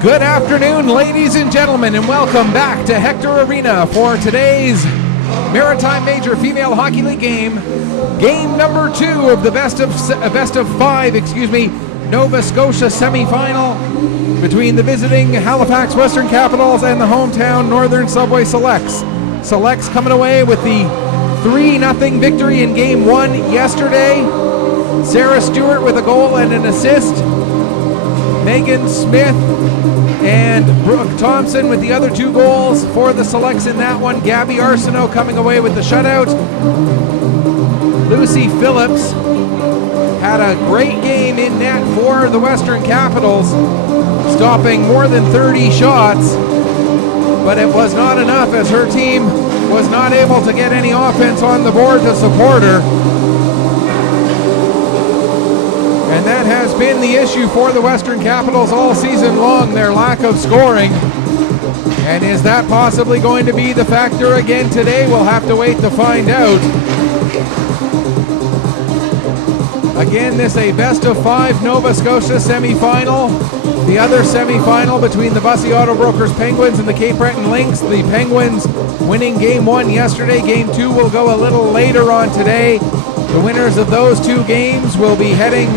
Good afternoon, ladies and gentlemen, and welcome back to Hector Arena for today's Maritime Major Female Hockey League game. Game number 2 of the best of 5, Nova Scotia semifinal between the visiting Halifax Western Capitals and the hometown Northern Subway Selects. Selects coming away with the 3-0 victory in Game 1 yesterday. Sarah Stewart with a goal and an assist. Megan Smith and Brooke Thompson with the other 2 goals for the Selects in that one. Gabby Arsenault coming away with the shutout. Lucy Phillips had a great game in net for the Western Capitals, stopping more than 30 shots, but it was not enough as her team was not able to get any offense on the board to support her. And that has been the issue for the Western Capitals all season long, their lack of scoring. And is that possibly going to be the factor again today? We'll have to wait to find out. Again, this a best of 5 Nova Scotia semifinal. The other semifinal between the Bussey Auto Brokers Penguins and the Cape Breton Lynx. The Penguins winning Game 1 yesterday. Game 2 will go a little later on today. The winners of those 2 games will be heading,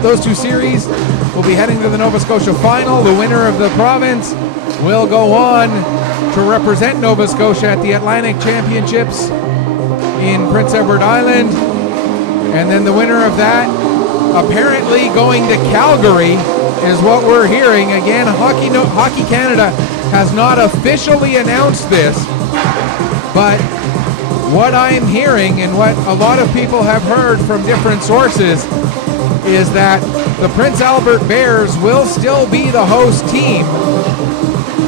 those 2 series will be heading to the Nova Scotia final. The winner of the province will go on to represent Nova Scotia at the Atlantic Championships in Prince Edward Island. And then the winner of that apparently going to Calgary is what we're hearing. Again, Hockey Canada has not officially announced this, but what I'm hearing and what a lot of people have heard from different sources is that the Prince Albert Bears will still be the host team.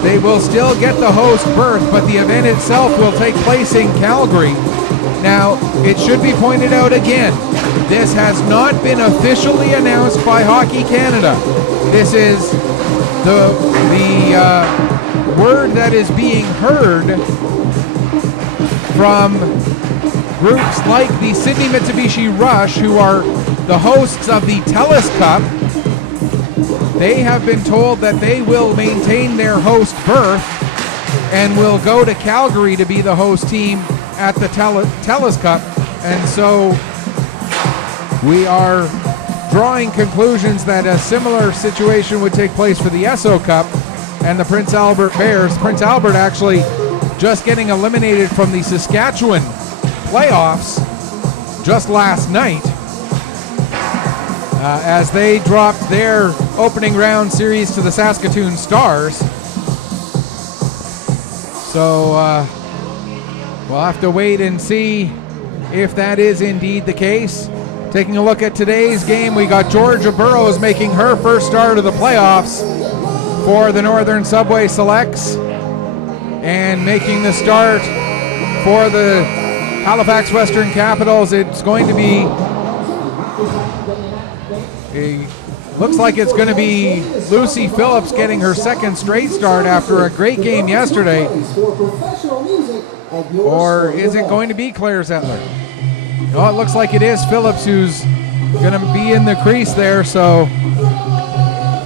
They will still get the host berth, but the event itself will take place in Calgary. Now, it should be pointed out again, this has not been officially announced by Hockey Canada. This is the word that is being heard from groups like the Sydney Mitsubishi Rush, who are the hosts of the TELUS Cup. They have been told that they will maintain their host berth and will go to Calgary to be the host team at the TELUS Cup. And so we are drawing conclusions that a similar situation would take place for the ESO Cup and the Prince Albert Bears. Prince Albert actually just getting eliminated from the Saskatchewan playoffs just last night as they dropped their opening round series to the Saskatoon Stars. So we'll have to wait and see if that is indeed the case. Taking a look at today's game, we got Georgia Burrows making her first start of the playoffs for the Northern Subway Selects. And making the start for the Halifax Western Capitals, it's going to be, looks like it's going to be Lucy Phillips getting her second straight start after a great game yesterday. Or is it going to be Claire Zettler? No, it looks like it is Phillips who's going to be in the crease there, so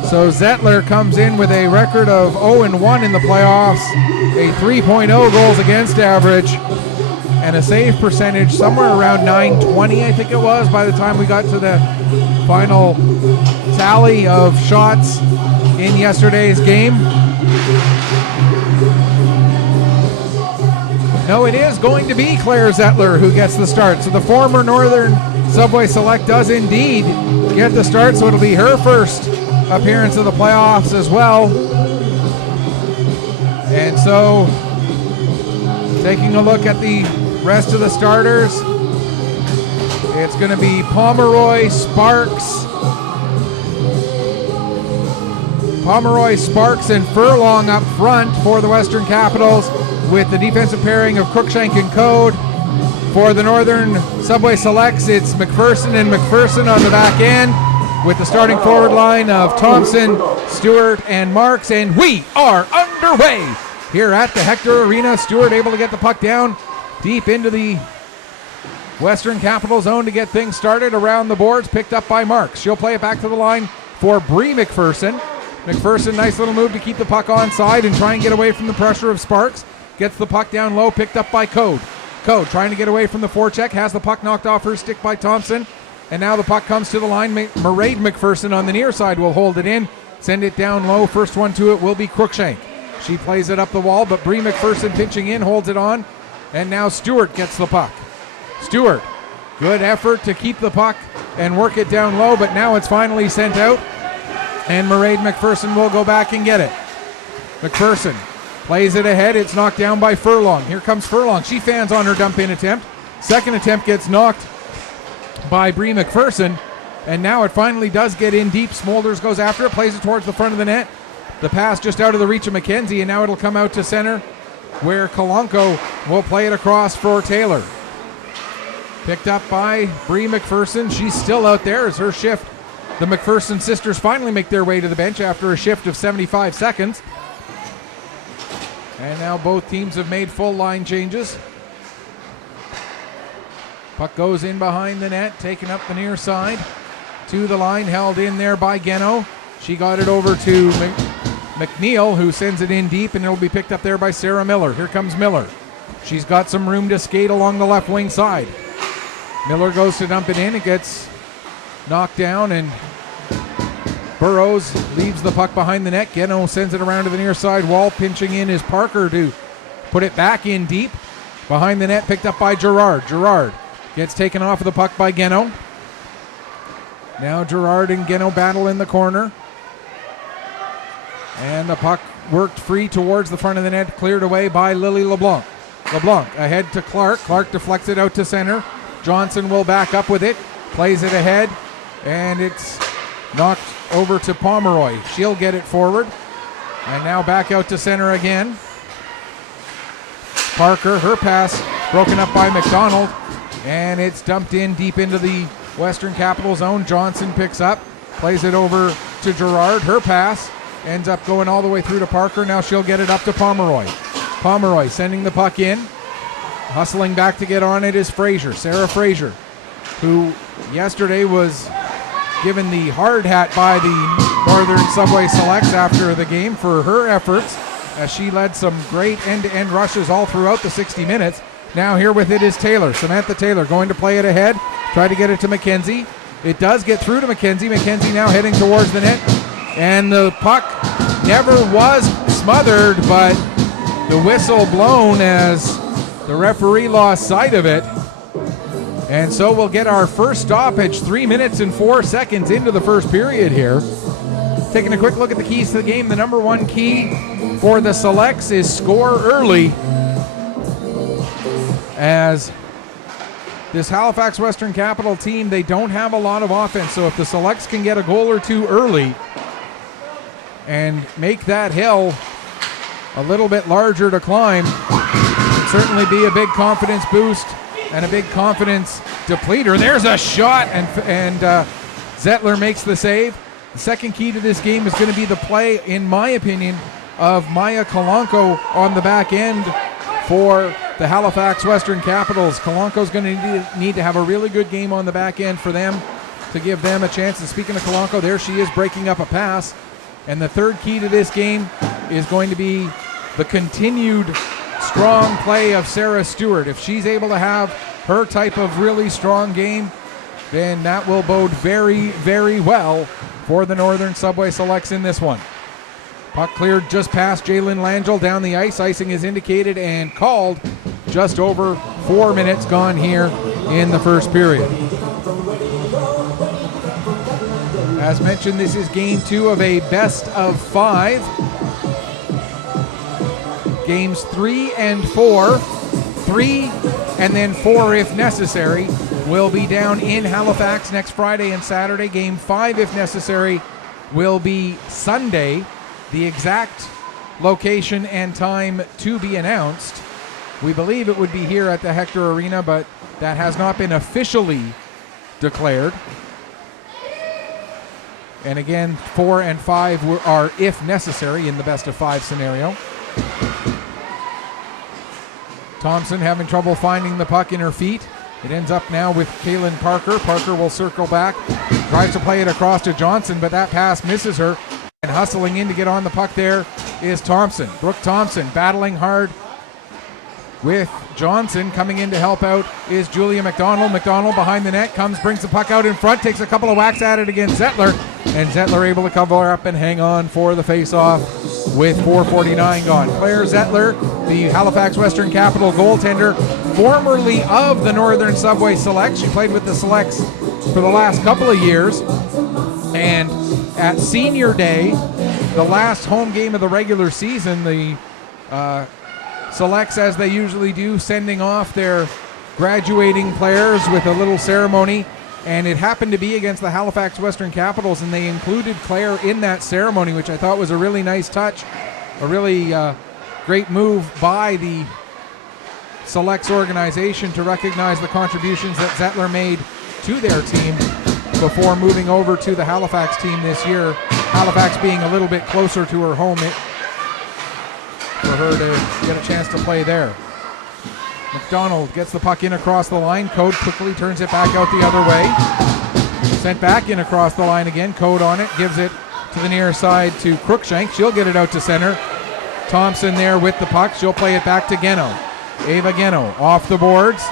Zettler comes in with a record of 0-1 in the playoffs, a 3.0 goals against average, and a save percentage somewhere around .920, I think it was, by the time we got to the final tally of shots in yesterday's game. No, it is going to be Claire Zettler who gets the start. So the former Northern Subway Select does indeed get the start, so it'll be her first appearance of the playoffs as well. And so taking a look at the rest of the starters, it's going to be Pomeroy, Sparks, and Furlong up front for the Western Capitals, with the defensive pairing of Cruikshank and Code. For the Northern Subway Selects, it's McPherson and McPherson on the back end, with the starting forward line of Thompson, Stewart, and Marks. And we are underway here at the Hector Arena. Stewart able to get the puck down deep into the Western Capital zone to get things started around the boards, picked up by Marks. She'll play it back to the line for Bree McPherson. McPherson, nice little move to keep the puck onside and try and get away from the pressure of Sparks. Gets the puck down low, picked up by Code. Code trying to get away from the forecheck, has the puck knocked off her stick by Thompson. And now the puck comes to the line. Mairead McPherson on the near side will hold it in, send it down low. First one to it will be Cruikshank. She plays it up the wall, but Brie McPherson pinching in, holds it on. And now Stewart gets the puck. Stewart, good effort to keep the puck and work it down low, but now it's finally sent out. And Mairead McPherson will go back and get it. McPherson plays it ahead. It's knocked down by Furlong. Here comes Furlong. She fans on her dump-in attempt. Second attempt gets knocked by Brie McPherson. And now it finally does get in deep. Smolders goes after it, plays it towards the front of the net. The pass just out of the reach of McKenzie, and now it'll come out to center where Kalanko will play it across for Taylor. Picked up by Brie McPherson. She's still out there as her shift. The McPherson sisters finally make their way to the bench after a shift of 75 seconds. And now both teams have made full line changes. Puck goes in behind the net, taken up the near side. To the line, held in there by Geno. She got it over to McNeil, who sends it in deep, and it'll be picked up there by Sarah Miller. Here comes Miller. She's got some room to skate along the left wing side. Miller goes to dump it in. It gets knocked down, and Burrows leaves the puck behind the net. Geno sends it around to the near side wall. Pinching in is Parker to put it back in deep. Behind the net, picked up by Gerard. Gerard gets taken off of the puck by Geno. Now Gerard and Geno battle in the corner. And the puck worked free towards the front of the net, cleared away by Lily LeBlanc. LeBlanc ahead to Clark. Clark deflects it out to center. Johnson will back up with it, plays it ahead, and it's knocked over to Pomeroy. She'll get it forward. And now back out to center again. Parker, her pass broken up by McDonald, and it's dumped in deep into the Western Capital zone. Johnson picks up, plays it over to Gerard. Her pass ends up going all the way through to Parker. Now she'll get it up to Pomeroy. Pomeroy sending the puck in. Hustling back to get on it is Fraser, Sarah Fraser, who yesterday was given the hard hat by the Northern Subway Selects after the game for her efforts, as she led some great end-to-end rushes all throughout the 60 minutes. Now here with it is Taylor, Samantha Taylor, going to play it ahead, try to get it to McKenzie. It does get through to McKenzie. McKenzie now heading towards the net, and the puck never was smothered, but the whistle blown as the referee lost sight of it. And so we'll get our first stoppage 3 minutes and 4 seconds into the first period here. Taking a quick look at the keys to the game. The number one key for the Selects is score early, as this Halifax Western Capital team, they don't have a lot of offense. So if the Selects can get a goal or two early and make that hill a little bit larger to climb, it'd certainly be a big confidence boost and a big confidence depleter. There's a shot, and Zettler makes the save. The second key to this game is going to be the play, in my opinion, of Maya Kalanko on the back end for the Halifax Western Capitals. Kalanko's going to need to have a really good game on the back end for them to give them a chance. And speaking of Kalanko, there she is breaking up a pass. And the third key to this game is going to be the continued strong play of Sarah Stewart. If she's able to have her type of really strong game, then that will bode very, very well for the Northern Subway Selects in this one. Puck cleared just past Jalen Langell down the ice. Icing is indicated and called. Just over 4 minutes gone here in the first period. As mentioned, this is game 2 of a best of 5. Games 3 and 4, 3 and then 4 if necessary, will be down in Halifax next Friday and Saturday. Game 5, if necessary, will be Sunday. The exact location and time to be announced. We believe it would be here at the Hector Arena, but that has not been officially declared. And again, 4 and 5 are if necessary in the best of 5 scenario. Thompson having trouble finding the puck in her feet. It ends up now with Kaylin Parker. Parker will circle back, tries to play it across to Johnson, but that pass misses her. And hustling in to get on the puck there is Thompson. Brooke Thompson battling hard with Johnson. Coming in to help out is Julia McDonald. McDonald behind the net brings the puck out in front, takes a couple of whacks at it against Zettler, and Zettler able to cover up and hang on for the face-off with 4:49 gone. Claire Zettler, the Halifax Western Capital goaltender, formerly of the Northern Subway Selects. She played with the Selects for the last couple of years, and at senior day, the last home game of the regular season, the Selects, as they usually do, sending off their graduating players with a little ceremony, and it happened to be against the Halifax Western Capitals, and they included Claire in that ceremony, which I thought was a really nice touch, a really great move by the Selects organization to recognize the contributions that Zettler made to their team before moving over to the Halifax team this year. Halifax being a little bit closer to her home for her to get a chance to play there. McDonald gets the puck in across the line. Code quickly turns it back out the other way. Sent back in across the line again. Code on it, gives it to the near side to Cruikshank. She'll get it out to center. Thompson there with the puck. She'll play it back to Geno. Ava Geno off the boards.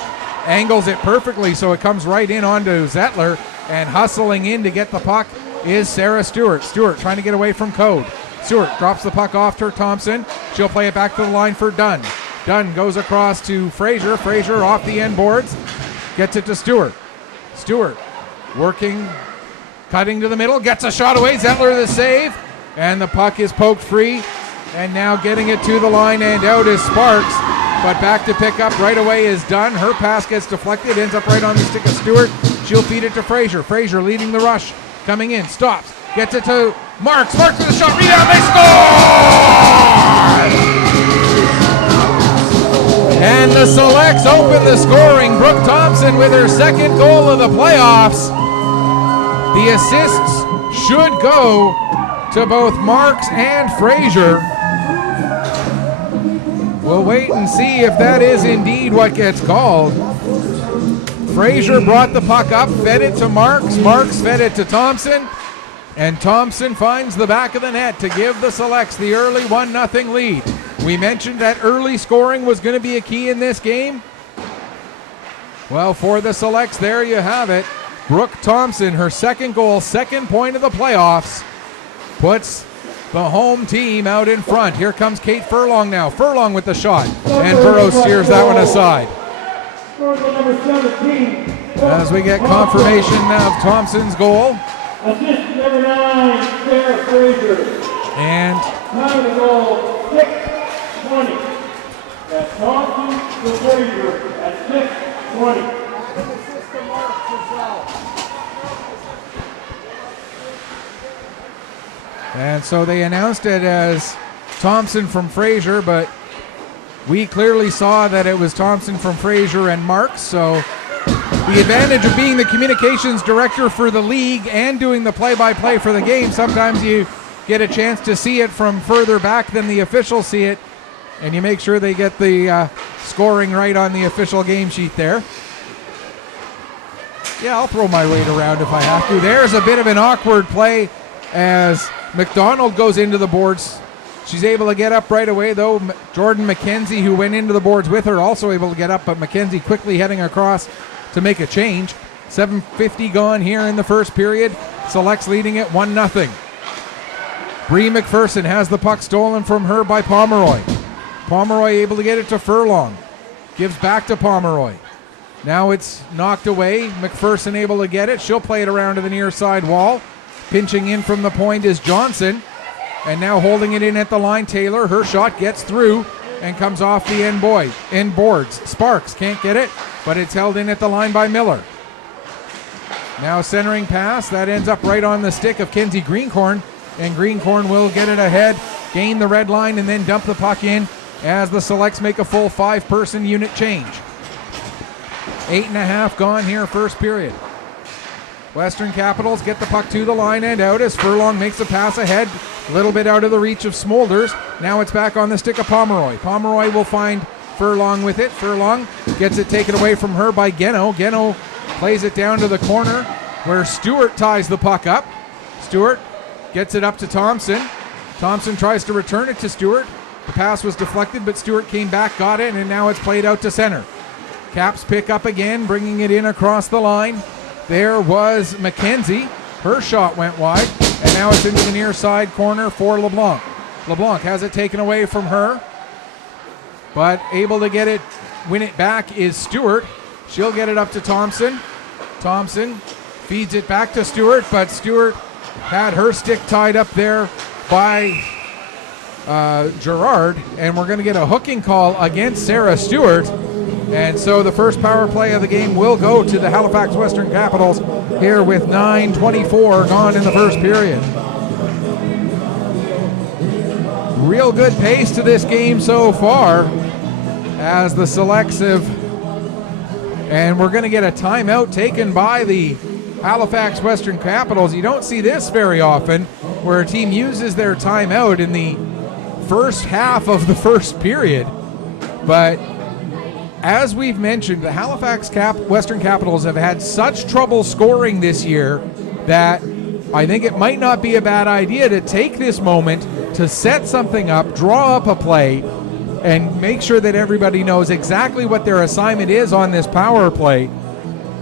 Angles it perfectly so it comes right in onto Zettler, and hustling in to get the puck is Sarah Stewart. Stewart trying to get away from Code. Stewart drops the puck off to Thompson. She'll play it back to the line for Dunn. Dunn goes across to Fraser. Fraser off the end boards. Gets it to Stewart. Stewart working, cutting to the middle. Gets a shot away. Zettler the save. And the puck is poked free. And now getting it to the line and out is Sparks. But back to pick up right away is Dunn. Her pass gets deflected. Ends up right on the stick of Stewart. She'll feed it to Fraser. Fraser leading the rush. Coming in. Stops. Gets it to Marks. Marks with a shot. Rebound. They score! And the Selects open the scoring. Brooke Thompson with her second goal of the playoffs. The assists should go to both Marks and Fraser. We'll wait and see if that is indeed what gets called. Fraser brought the puck up, fed it to Marks. Marks fed it to Thompson. And Thompson finds the back of the net to give the Selects the early 1-0 lead. We mentioned that early scoring was going to be a key in this game. Well, for the Selects, there you have it. Brooke Thompson, her second goal, second point of the playoffs, puts the home team out in front. Here comes Kate Furlong now. Furlong with the shot. And Burrows steers that one aside. As we get confirmation of Thompson's goal. Assist number 9, Sarah Fraser. And time of the goal, 6:20. That's Thompson to Fraser at 6:20. And so they announced it as Thompson from Fraser, but we clearly saw that it was Thompson from Fraser and Marks. So the advantage of being the communications director for the league and doing the play-by-play for the game, sometimes you get a chance to see it from further back than the officials see it, and you make sure they get the scoring right on the official game sheet there. Yeah, I'll throw my weight around if I have to. There's a bit of an awkward play as McDonald goes into the boards. She's able to get up right away, though. Jordan McKenzie, who went into the boards with her, also able to get up, but McKenzie quickly heading across to make a change. 7:50 gone here in the first period. Selects leading it 1-0. Bree McPherson has the puck stolen from her by Pomeroy. Pomeroy able to get it to Furlong. Gives back to Pomeroy. Now it's knocked away. McPherson able to get it. She'll play it around to the near side wall. Pinching in from the point is Johnson. And now holding it in at the line, Taylor. Her shot gets through and comes off the end boards. Sparks can't get it, but it's held in at the line by Miller. Now centering pass. That ends up right on the stick of Kenzie Greencorn. And Greencorn will get it ahead, gain the red line, and then dump the puck in as the Selects make a full 5-person unit change. 8.5 gone here, first period. Western Capitals get the puck to the line and out as Furlong makes a pass ahead, a little bit out of the reach of Smolders. Now it's back on the stick of Pomeroy. Pomeroy will find Furlong with it. Furlong gets it taken away from her by Geno. Geno plays it down to the corner where Stewart ties the puck up. Stewart gets it up to Thompson. Thompson tries to return it to Stewart. The pass was deflected, but Stewart came back, got it, and now it's played out to center. Caps pick up again, bringing it in across the line. There was McKenzie. Her shot went wide, and now it's into the near side corner for LeBlanc. LeBlanc has it taken away from her, but able to get it, win it back is Stewart. She'll get it up to Thompson. Thompson feeds it back to Stewart, but Stewart had her stick tied up there by Gerard, and we're going to get a hooking call against Sarah Stewart. And so the first power play of the game will go to the Halifax Western Capitals here with 9:24 gone in the first period. Real good pace to this game so far as the Selects have, and we're going to get a timeout taken by the Halifax Western Capitals. You don't see this very often, where a team uses their timeout in the first half of the first period. But as we've mentioned, the Halifax Western Capitals have had such trouble scoring this year that I think it might not be a bad idea to take this moment to set something up, draw up a play, and make sure that everybody knows exactly what their assignment is on this power play,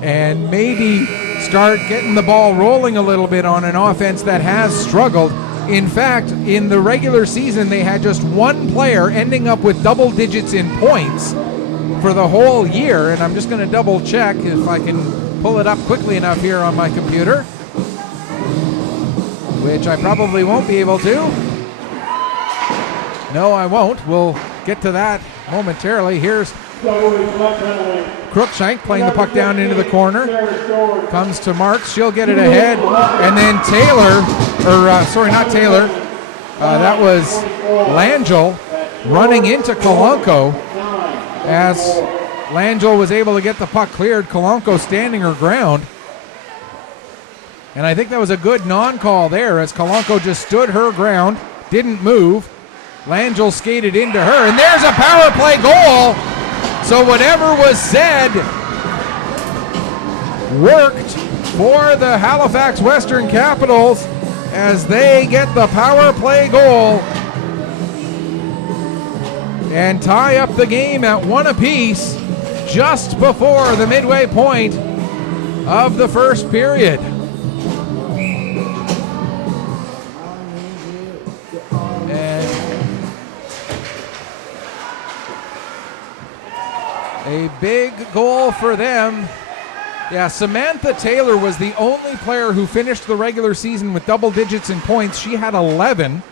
and maybe start getting the ball rolling a little bit on an offense that has struggled. In fact, in the regular season, they had just one player ending up with double digits in points for the whole year, and I'm just going to double check if I can pull it up quickly enough here on my computer, which I probably won't be able to. No, I won't. We'll get to that momentarily. Here's Cruikshank playing the puck down into the corner. Comes to Marks. She'll get it ahead. And then Taylor, not Taylor. That was Langell running into Kalanko. As Langell was able to get the puck cleared, Kalanko standing her ground. And I think that was a good non-call there, as Kalanko just stood her ground, didn't move. Langell skated into her, and there's a power play goal. So whatever was said worked for the Halifax Western Capitals as they get the power play goal and tie up the game at 1 apiece just before the midway point of the first period. A big goal for them. Yeah, Samantha Taylor was the only player who finished the regular season with double digits in points. She had 11.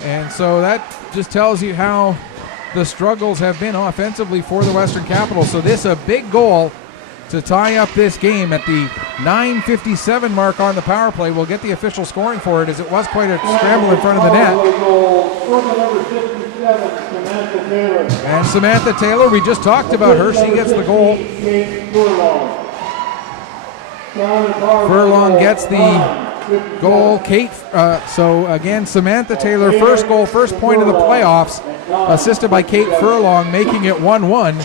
And so that just tells you how the struggles have been offensively for the Western Capitals. So this a big goal to tie up this game at the 9:57 mark on the power play. We'll get the official scoring for it, as it was quite a scramble in front of the net. And Samantha Taylor, we just talked about her. She gets the goal. Furlong gets the goal. Kate, so again, Samantha Taylor, first goal, first point of the playoffs, assisted by Kate Furlong, making it 1-1.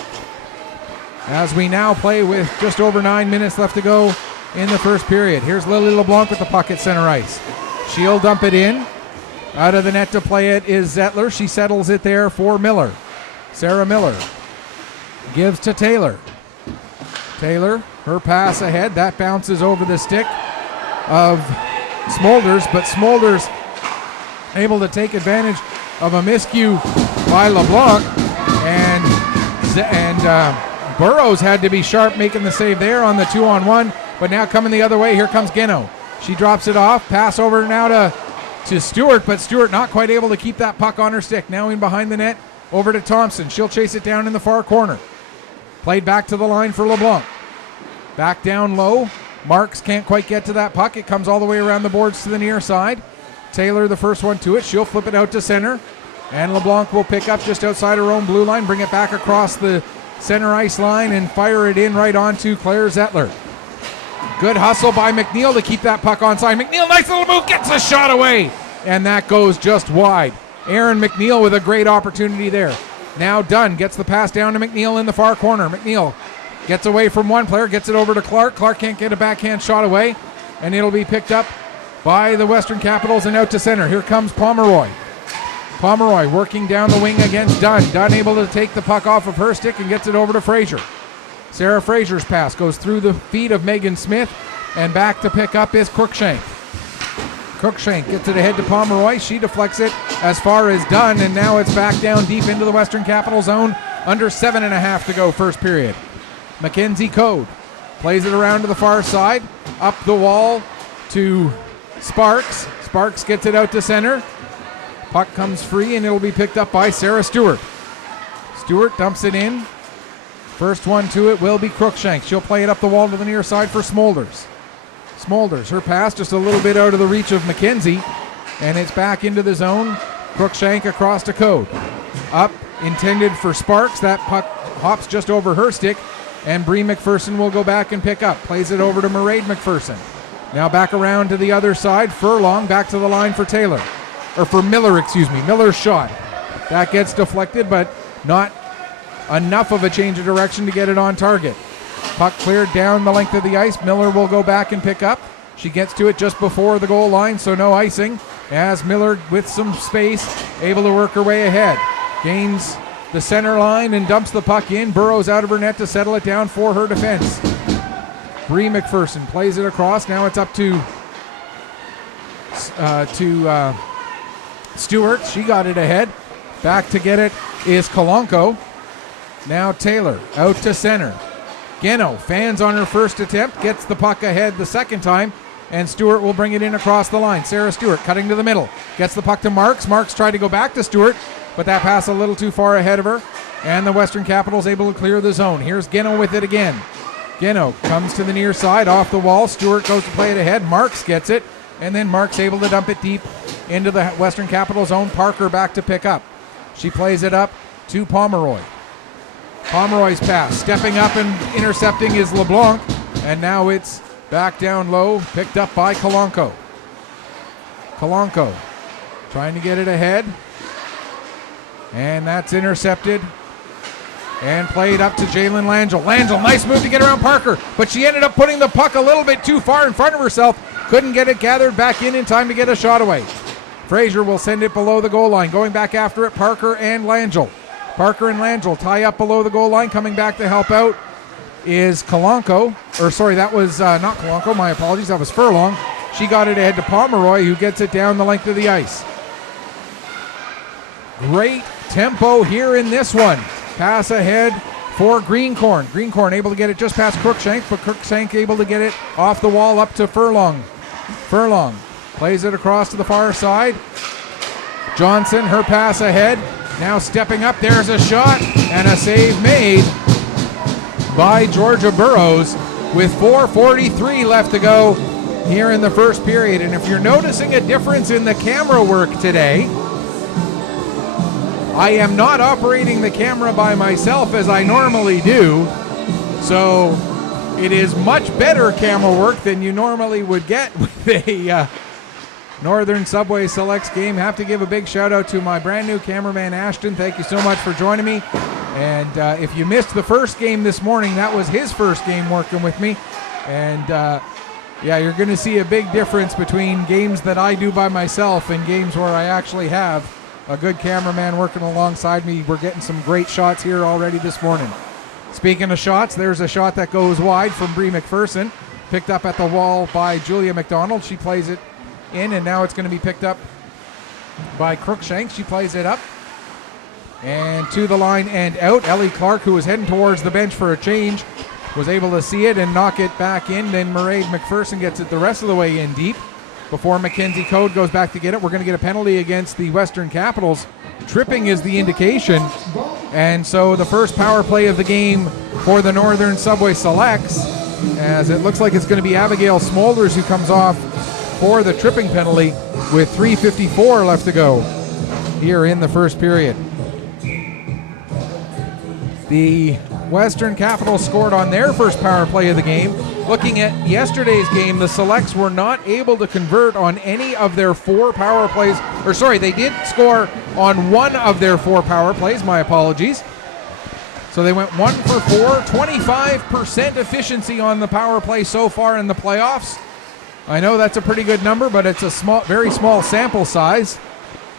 As we now play with just over 9 minutes left to go in the first period. Here's Lily LeBlanc with the puck at center ice. She'll dump it in. Out of the net to play it is Zettler. She settles it there for Miller. Sarah Miller gives to Taylor. Taylor, her pass ahead. That bounces over the stick of Smolders, but Smolders able to take advantage of a miscue by LeBlanc, and Burrows had to be sharp making the save there on the 2-on-1, but now coming the other way, here comes Gino. She drops it off, pass over now to Stewart, but Stewart not quite able to keep that puck on her stick. Now in behind the net, over to Thompson. She'll chase it down in the far corner. Played back to the line for LeBlanc. Back down low. Marks can't quite get to that puck. It comes all the way around the boards to the near side. Taylor the first one to it. She'll flip it out to center. And LeBlanc will pick up just outside her own blue line, bring it back across the center ice line and fire it in right onto Claire Zettler. Good hustle by McNeil to keep that puck onside. McNeil, nice little move, gets a shot away. And that goes just wide. Aaron McNeil with a great opportunity there. Now Dunn gets the pass down to McNeil in the far corner. McNeil gets away from one player, gets it over to Clark. Clark can't get a backhand shot away. and it'll be picked up by the Western Capitals and out to center. Here comes Pomeroy. Pomeroy working down the wing against Dunn. Dunn able to take the puck off of her stick and gets it over to Fraser. Sarah Fraser's pass goes through the feet of Megan Smith, and back to pick up is Cruikshank. Cruikshank gets it ahead to Pomeroy. She deflects it as far as Dunn, and now it's back down deep into the Western Capital zone. Under 7.5 to go, first period. Mackenzie Code plays it around to the far side, up the wall to Sparks. Sparks gets it out to center. Puck comes free, and it'll be picked up by Sarah Stewart. Stewart dumps it in. First one to it will be Cruikshank. She'll play it up the wall to the near side for Smolders. Smolders, her pass just a little bit out of the reach of Mackenzie, and it's back into the zone. Cruikshank across to Code. Up, intended for Sparks. That puck hops just over her stick, and Bree McPherson will go back and pick up. Plays it over to Mairead McPherson. Now back around to the other side. Furlong back to the line for Taylor. Or for Miller, excuse me. Miller's shot. That gets deflected, but not enough of a change of direction to get it on target. Puck cleared down the length of the ice. Miller will go back and pick up. She gets to it just before the goal line, so no icing. As Miller, with some space, able to work her way ahead. Gains the center line and dumps the puck in. Burrows out of her net to settle it down for her defense. Bree McPherson plays it across. Now it's up to Stewart. She got it ahead. Back to get it is Kalanko. Now Taylor out to center. Geno fans on her first attempt, gets the puck ahead the second time, and Stewart will bring it in across the line. Sarah Stewart cutting to the middle. Gets the puck to Marks. Marks tried to go back to Stewart, but that pass a little too far ahead of her, and the Western Capitals able to clear the zone. Here's Geno with it again. Geno comes to the near side, off the wall. Stewart goes to play it ahead. Marks gets it, and then Marks able to dump it deep into the Western Capitol zone. Parker back to pick up. She plays it up to Pomeroy. Pomeroy's pass, stepping up and intercepting is LeBlanc, and now it's back down low, picked up by Kalanko. Kalanko trying to get it ahead, and that's intercepted and played up to Jalen Langell. Langell, nice move to get around Parker, but she ended up putting the puck a little bit too far in front of herself. Couldn't get it gathered back in time to get a shot away. Fraser will send it below the goal line. Going back after it, Parker and Langell. Parker and Langell tie up below the goal line. Coming back to help out is Kalanko. Or sorry, that was not Kalanko. My apologies. That was Furlong. She got it ahead to Pomeroy, who gets it down the length of the ice. Great tempo here in this one. Pass ahead for Greencorn. Greencorn able to get it just past Cruikshank, but Cruikshank able to get it off the wall up to Furlong. Furlong plays it across to the far side. Johnson, her pass ahead. Now stepping up, there's a shot and a save made by Georgia Burrows with 4:43 left to go here in the first period. And if you're noticing a difference in the camera work today, I am not operating the camera by myself as I normally do, so it is much better camera work than you normally would get with a Northern Subway Selects game. Have to give a big shout out to my brand new cameraman Ashton. Thank you so much for joining me. And if you missed the first game this morning, that was his first game working with me. And yeah, you're going to see a big difference between games that I do by myself and games where I actually have a good cameraman working alongside me. We're getting some great shots here already this morning. Speaking of shots, there's a shot that goes wide from Bree McPherson. Picked up at the wall by Julia McDonald. She plays it in, and now it's going to be picked up by Cruikshank. She plays it up and to the line and out. Ellie Clark, who was heading towards the bench for a change, was able to see it and knock it back in. Then Mairead McPherson gets it the rest of the way in deep before Mackenzie Code goes back to get it. We're going to get a penalty against the Western Capitals. Tripping is the indication, and so the first power play of the game for the Northern Subway Selects, as it looks like it's going to be Abigail Smolders who comes off for the tripping penalty with 3:54 left to go here in the first period. The Western Capitals scored on their first power play of the game. Looking at yesterday's game, the Selects were not able to convert on any of their 4 power plays. Or sorry, they did score on 1 of their 4 power plays. My apologies. So they went 1 for 4, 25% efficiency on the power play so far in the playoffs. I know that's a pretty good number, but it's a very small sample size.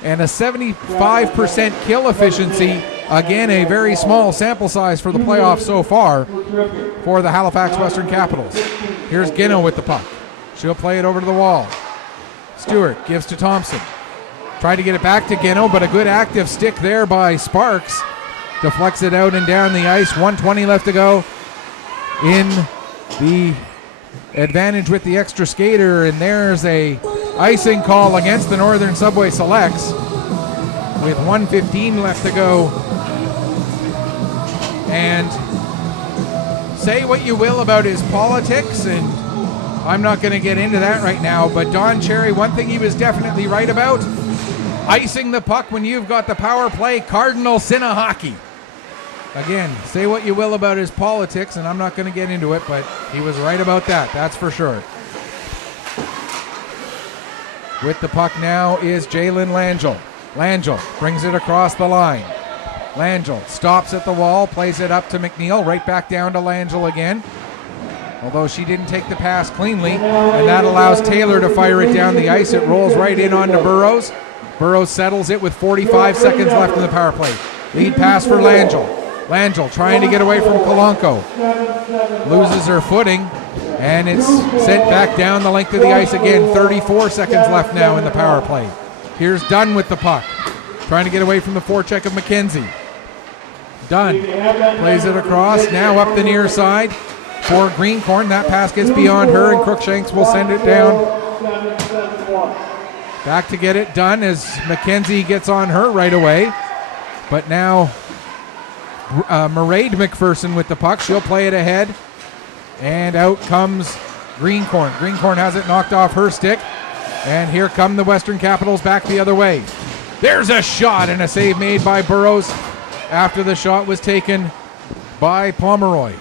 And a 75% kill efficiency. Again, a very small sample size for the playoffs so far for the Halifax Western Capitals. Here's Gino with the puck. She'll play it over to the wall. Stewart gives to Thompson. Tried to get it back to Gino, but a good active stick there by Sparks. Deflects it out and down the ice. 1:20 left to go in the advantage with the extra skater, and there's a icing call against the Northern Subway Selects with 1:15 left to go. And say what you will about his politics, and I'm not going to get into that right now, but Don Cherry, one thing he was definitely right about, icing the puck when you've got the power play, cardinal sin of hockey. Again, say what you will about his politics, and I'm not going to get into it, but he was right about that, that's for sure. With the puck now is Jalen Langell. Langell brings it across the line. Langell stops at the wall, plays it up to McNeil, right back down to Langell again. Although she didn't take the pass cleanly, and that allows Taylor to fire it down the ice. It rolls right in onto Burrows. Burrows settles it with 45 seconds left in the power play. Lead pass for Langell. Langell trying to get away from Kalanko. Loses her footing, and it's sent back down the length of the ice again. 34 seconds left now in the power play. Here's Dunn with the puck. Trying to get away from the forecheck of McKenzie. Dunn plays it across, now up the near side for Greencorn. That pass gets beyond her, and Crookshanks will send it down. Back to get it done as McKenzie gets on her right away. But now Mairead McPherson with the puck. She'll play it ahead. And out comes Greencorn. Greencorn has it knocked off her stick. And here come the Western Capitals back the other way. There's a shot and a save made by Burrows after the shot was taken by Pomeroy.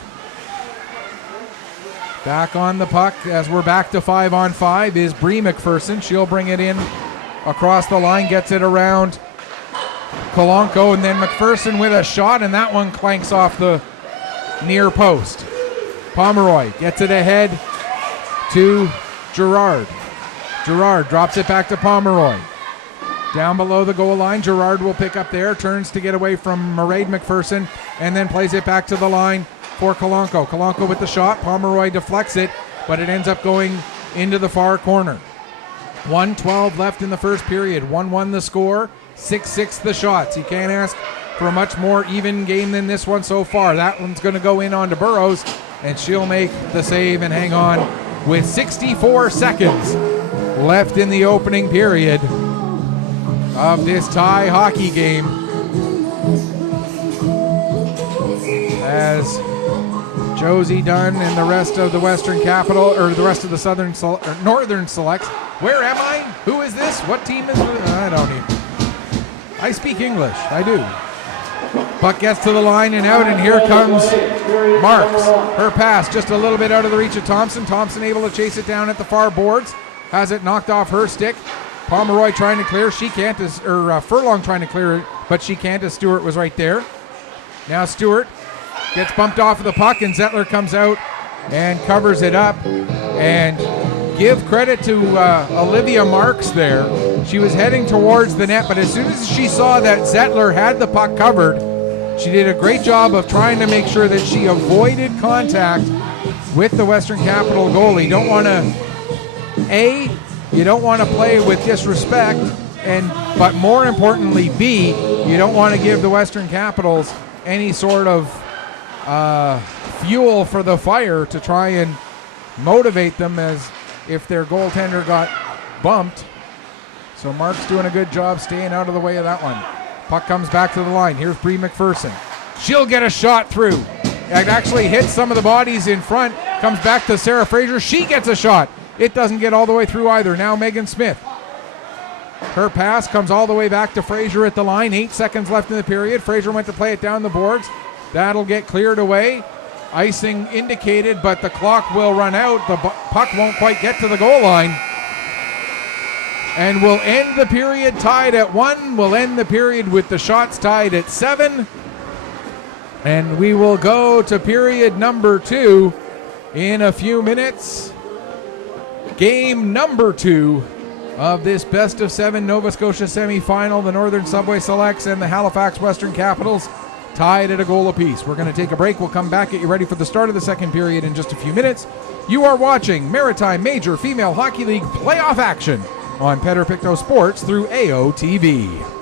Back on the puck as we're back to 5-on-5 is Bree McPherson. She'll bring it in across the line, gets it around Kalanko, and then McPherson with a shot, and that one clanks off the near post. Pomeroy gets it ahead to Gerard. Gerard drops it back to Pomeroy. Down below the goal line, Gerard will pick up there, turns to get away from Mairead McPherson, and then plays it back to the line for Kalanko. Kalanko with the shot. Pomeroy deflects it, but it ends up going into the far corner. 1:12 left in the first period. 1-1 the score, 6-6 the shots. You can't ask for a much more even game than this one so far. That one's going to go in onto Burrows, and she'll make the save and hang on with 64 seconds left in the opening period of this tie hockey game, as Josie Dunn and the rest of the Western Capital, or the rest of the Northern Selects. Where am I? Who is this? What team is this? I don't even. I speak English. I do. Puck gets to the line and out, and here comes Marks. Her pass just a little bit out of the reach of Thompson. Thompson able to chase it down at the far boards. Has it knocked off her stick. Pomeroy trying to clear. She can't, or Furlong trying to clear it, but she can't as Stewart was right there. Now Stewart gets bumped off of the puck, and Zettler comes out and covers it up. And give credit to Olivia Marks there. She was heading towards the net, but as soon as she saw that Zettler had the puck covered, she did a great job of trying to make sure that she avoided contact with the Western Capital goalie. Don't want to, you don't want to play with disrespect, but more importantly, B, you don't want to give the Western Capitals any sort of fuel for the fire to try and motivate them as if their goaltender got bumped. So Mark's doing a good job staying out of the way of that one. Puck comes back to the line. Here's Bree McPherson. She'll get a shot through. It actually hits some of the bodies in front. Comes back to Sarah Fraser. She gets a shot. It doesn't get all the way through either. Now Megan Smith. Her pass comes all the way back to Fraser at the line. 8 seconds left in the period. Fraser went to play it down the boards. That'll get cleared away. Icing indicated, but the clock will run out. The puck won't quite get to the goal line. And we'll end the period tied at 1. We'll end the period with the shots tied at 7. And we will go to period number 2 in a few minutes. Game number 2 of this best of 7 Nova Scotia semifinal. The Northern Subway Selects and the Halifax Western Capitals tied at a goal apiece. We're going to take a break. We'll come back, get you ready for the start of the second period in just a few minutes. You are watching Maritime Major Female Hockey League playoff action on Pictou Sports through AOTV.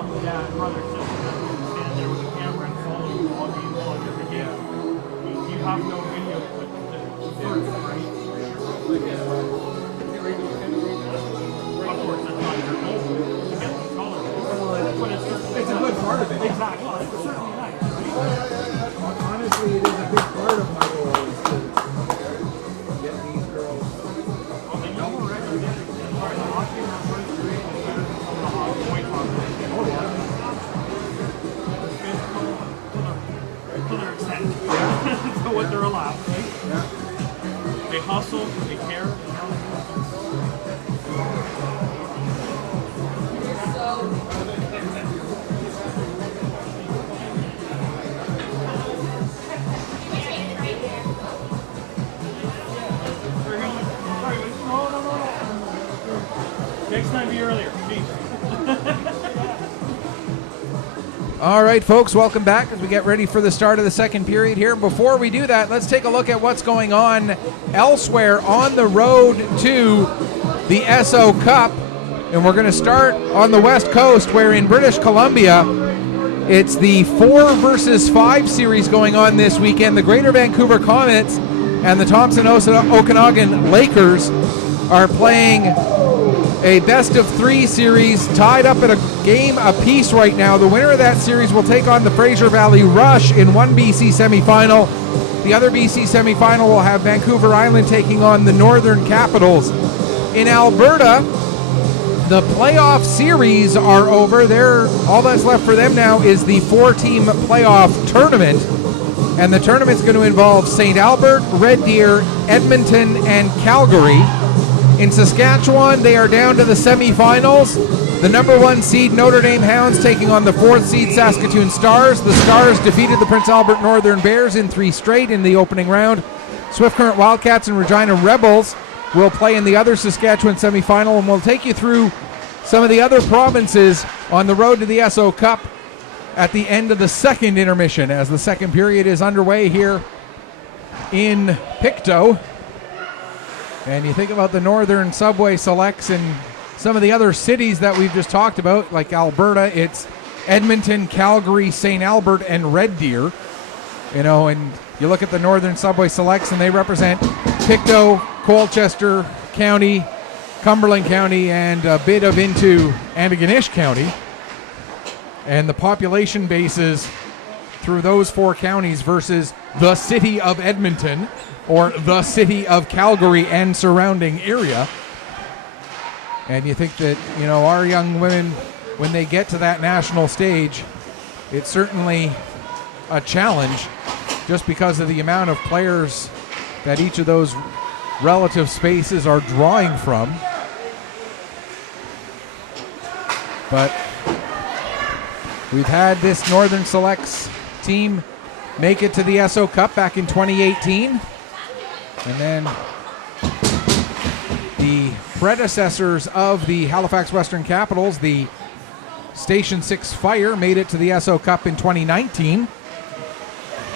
Yeah, brother, sister, stand there with a camera and follow you all game long every game. You have no video with the first, right? Of course, that's not your goal to get the color. But it's a good part of it. Exactly. Well, it's certainly nice, right? Honestly, it is a big part of my goal is to get these girls. Well, then you were right. The hockey in the first grade was better than the hockey white hockey. Oh, yeah. To their extent. Yeah. To what they're allowed, right? Yeah. They hustle, they care. Next time be earlier, please. All right, folks, welcome back as we get ready for the start of the second period here. Before we do that, let's take a look at what's going on elsewhere on the road to the SO Cup. And we're going to start on the West Coast, where in British Columbia, it's the 4 versus 5 series going on this weekend. The Greater Vancouver Comets and the Thompson Okanagan Lakers are playing a best-of-3 series tied up at a game apiece right now. The winner of that series will take on the Fraser Valley Rush in one BC semifinal. The other BC semifinal will have Vancouver Island taking on the Northern Capitals. In Alberta, the playoff series are over. All that's left for them now is the 4-team playoff tournament. And the tournament's going to involve St. Albert, Red Deer, Edmonton, and Calgary. In Saskatchewan, they are down to the semifinals. The number 1 seed Notre Dame Hounds taking on the 4th seed Saskatoon Stars. The Stars defeated the Prince Albert Northern Bears in 3 straight in the opening round. Swift Current Wildcats and Regina Rebels will play in the other Saskatchewan semifinal, and we'll take you through some of the other provinces on the road to the SO Cup at the end of the second intermission as the second period is underway here in Pictou. And you think about the Northern Subway Selects and some of the other cities that we've just talked about, like Alberta, it's Edmonton, Calgary, St. Albert, and Red Deer. You know, and you look at the Northern Subway Selects and they represent Pictou, Colchester County, Cumberland County, and a bit of into Antigonish County. And the population bases through those 4 counties versus the city of Edmonton or the city of Calgary and surrounding area. And you think that, you know, our young women, when they get to that national stage, it's certainly a challenge just because of the amount of players that each of those relative spaces are drawing from. But we've had this Northern Selects team make it to the SO Cup back in 2018. And then the predecessors of the Halifax Western Capitals, the Station 6 Fire, made it to the SO Cup in 2019.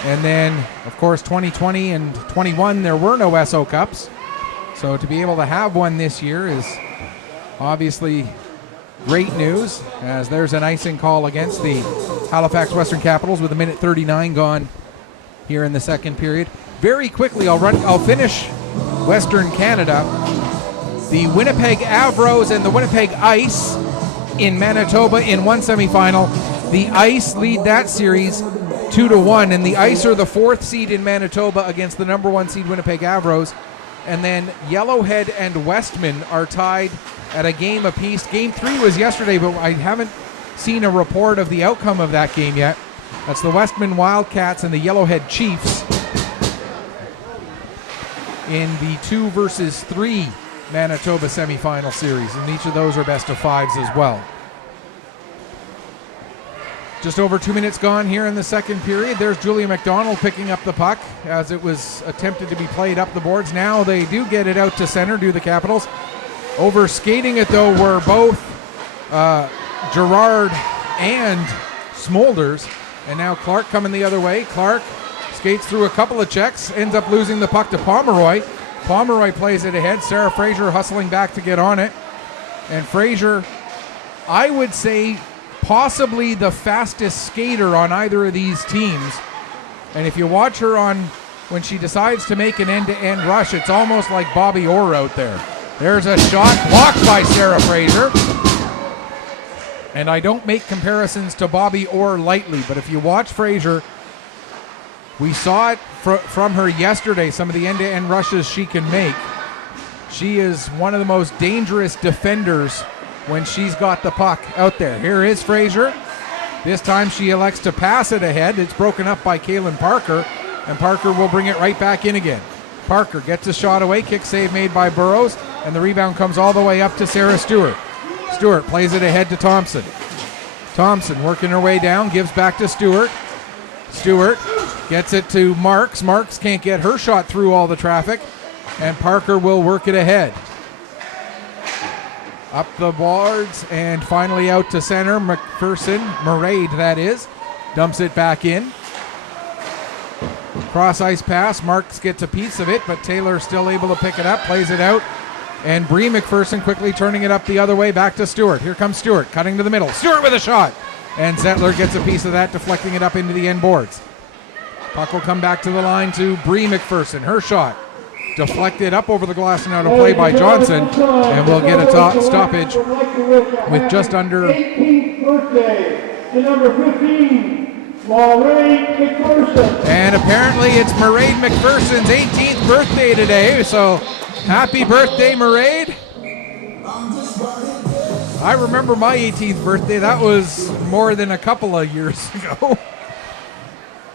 And then, of course, 2020 and 21, there were no SO Cups. So to be able to have one this year is obviously great news, as there's an icing call against the Halifax Western Capitals with 1:39 gone here in the second period. Very quickly, I'll finish Western Canada. The Winnipeg Avros and the Winnipeg Ice in Manitoba in one semifinal. The Ice lead that series 2-1, and the Ice are the 4th seed in Manitoba against the number 1 seed Winnipeg Avros. And then Yellowhead and Westman are tied at a game apiece. Game 3 was yesterday, but I haven't seen a report of the outcome of that game yet. That's the Westman Wildcats and the Yellowhead Chiefs in the 2 versus 3 Manitoba semifinal series, and each of those are best of 5s as well. Just over 2 minutes gone here in the second period. There's Julia McDonald picking up the puck as it was attempted to be played up the boards. Now they do get it out to center, do the Capitals. Over skating it, though, were both Gerard and Smolders. And now Clark coming the other way. Clark skates through a couple of checks, ends up losing the puck to Pomeroy. Pomeroy plays it ahead. Sarah Fraser hustling back to get on it. And Fraser, I would say, possibly the fastest skater on either of these teams. And if you watch her on when she decides to make an end-to-end rush, it's almost like Bobby Orr out there. There's a shot blocked by Sarah Fraser. And I don't make comparisons to Bobby Orr lightly, but if you watch Fraser, we saw it from her yesterday, some of the end-to-end rushes she can make. She is one of the most dangerous defenders when she's got the puck out there. Here is Fraser. This time she elects to pass it ahead. It's broken up by Kaylin Parker, and Parker will bring it right back in again. Parker gets a shot away, kick save made by Burrows, and the rebound comes all the way up to Sarah Stewart. Stewart plays it ahead to Thompson. Thompson working her way down, gives back to Stewart. Stewart gets it to Marks. Marks can't get her shot through all the traffic, and Parker will work it ahead. Up the boards and finally out to center. McPherson, Maraid that is, dumps it back in. Cross ice pass. Marks gets a piece of it, but Taylor still able to pick it up, plays it out. And Bree McPherson quickly turning it up the other way back to Stewart. Here comes Stewart, cutting to the middle. Stewart with a shot. And Zettler gets a piece of that, deflecting it up into the end boards. Puck will come back to the line to Bree McPherson. Her shot deflected up over the glass and out of play by Johnson. And we'll get a stoppage with just under 18th birthday to number 15, Maraid McPherson. And apparently it's Maraid McPherson's 18th birthday today. So happy birthday, Maraid. I remember my 18th birthday. That was more than a couple of years ago.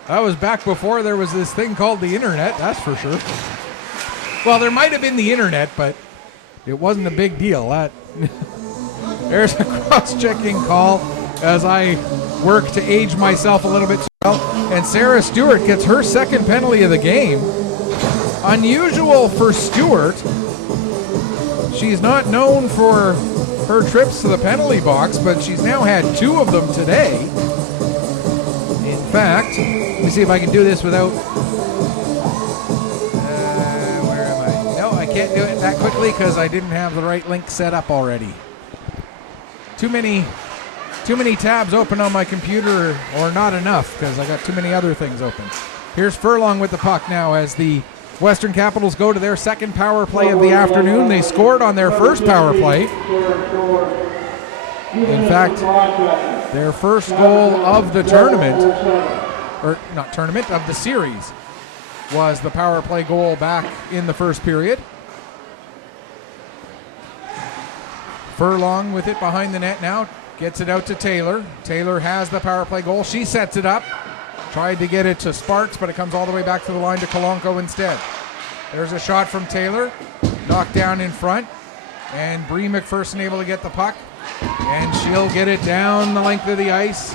That was back before there was this thing called the internet, that's for sure. Well, there might have been the internet, but it wasn't a big deal. There's a cross-checking call as I work to age myself a little bit. And Sarah Stewart gets her second penalty of the game. Unusual for Stewart. She's not known for her trips to the penalty box, but she's now had 2 of them today. In fact, let me see if I can do this without... where am I? No, I can't do it that quickly because I didn't have the right link set up already. Too many tabs open on my computer, or not enough because I got too many other things open. Here's Furlong with the puck now as the Western Capitals go to their second power play of the afternoon. They scored on their first power play. In fact, their first goal of the tournament, or not tournament, of the series, was the power play goal back in the first period. Furlong with it behind the net now, gets it out to Taylor. Taylor has the power play goal. She sets it up. Tried to get it to Sparks, but it comes all the way back to the line to Kolonko instead. There's a shot from Taylor, knocked down in front, and Bree McPherson able to get the puck, and she'll get it down the length of the ice.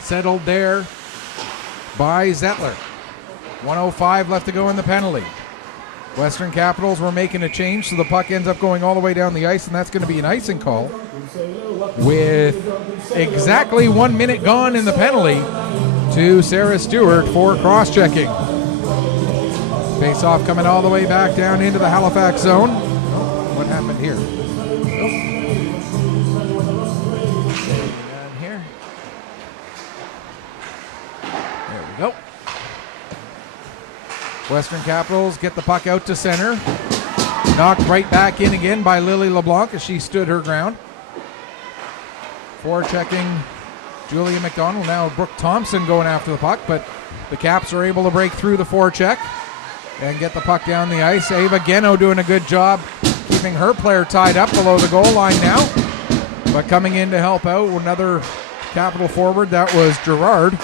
Settled there by Zettler. 1:05 left to go in the penalty. Western Capitals were making a change, so the puck ends up going all the way down the ice, and that's going to be an icing call with exactly 1 minute gone in the penalty to Sarah Stewart for cross-checking. Face-off coming all the way back down into the Halifax zone. What happened here? Down here. There we go. Western Capitals get the puck out to center. Knocked right back in again by Lily LeBlanc as she stood her ground. Forechecking Julia McDonald. Now Brooke Thompson going after the puck, but the Caps are able to break through the forecheck and get the puck down the ice. Ava Geno doing a good job keeping her player tied up below the goal line now. But coming in to help out, another Capital forward, that was Gerard.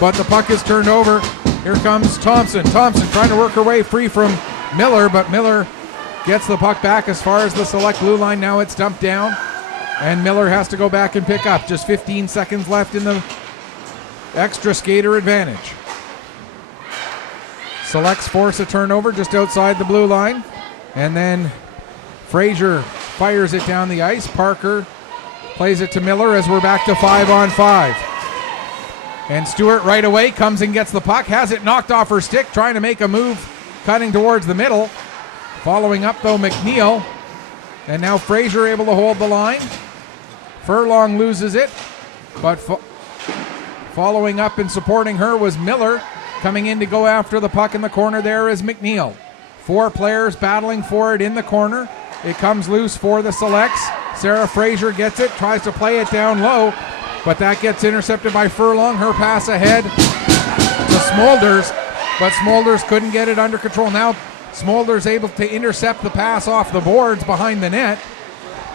But the puck is turned over. Here comes Thompson. Thompson trying to work her way free from Miller, but Miller gets the puck back as far as the select blue line. Now it's dumped down, and Miller has to go back and pick up. Just 15 seconds left in the extra skater advantage. Selects force a turnover just outside the blue line, and then Fraser fires it down the ice. Parker plays it to Miller as we're back to 5-on-5. And Stewart right away comes and gets the puck, has it knocked off her stick, trying to make a move, cutting towards the middle. Following up though, McNeil. And now Fraser able to hold the line. Furlong loses it, but following up and supporting her was Miller. Coming in to go after the puck in the corner there is McNeil. 4 players battling for it in the corner. It comes loose for the Selects. Sarah Fraser gets it, tries to play it down low, but that gets intercepted by Furlong. Her pass ahead to Smolders, but Smolders couldn't get it under control. Now Smolders able to intercept the pass off the boards behind the net.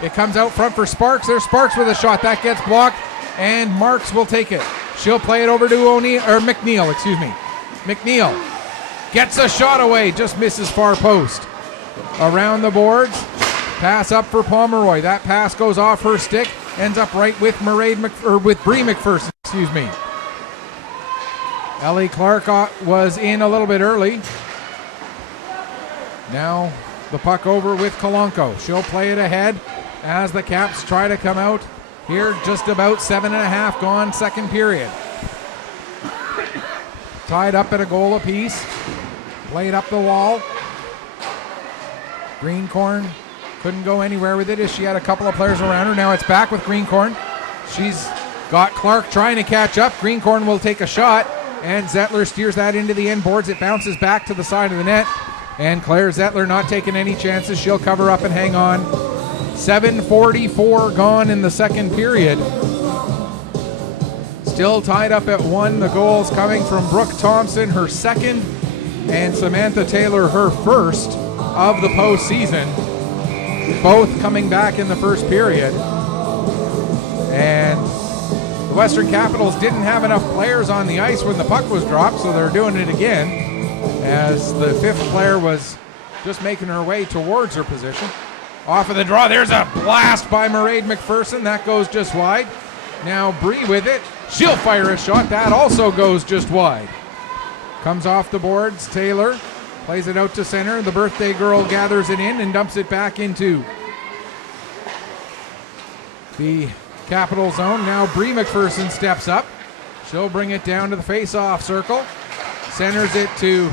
It comes out front for Sparks. There's Sparks with a shot. That gets blocked, and Marks will take it. She'll play it over to McNeil, excuse me. McNeil gets a shot away, just misses far post. Around the boards, pass up for Pomeroy. That pass goes off her stick, ends up right with Brie McPherson, excuse me. Ellie Clark was in a little bit early. Now the puck over with Kalanko. She'll play it ahead as the Caps try to come out here. Just about 7.5 gone, second period. Tied up at a goal apiece. Played up the wall. Greencorn couldn't go anywhere with it as she had a couple of players around her. Now it's back with Greencorn. She's got Clark trying to catch up. Greencorn will take a shot, and Zettler steers that into the end boards. It bounces back to the side of the net, and Claire Zettler not taking any chances. She'll cover up and hang on. 7:44 gone in the second period. Still tied up at 1. The goals coming from Brooke Thompson, her second, and Samantha Taylor, her first of the postseason. Both coming back in the first period. And the Western Capitals didn't have enough players on the ice when the puck was dropped, so they're doing it again as the 5th player was just making her way towards her position. Off of the draw, there's a blast by Mairead McPherson. That goes just wide. Now Brie with it. She'll fire a shot. That also goes just wide. Comes off the boards. Taylor plays it out to center. The birthday girl gathers it in and dumps it back into the Capital zone. Now Brie McPherson steps up. She'll bring it down to the face-off circle. Centers it to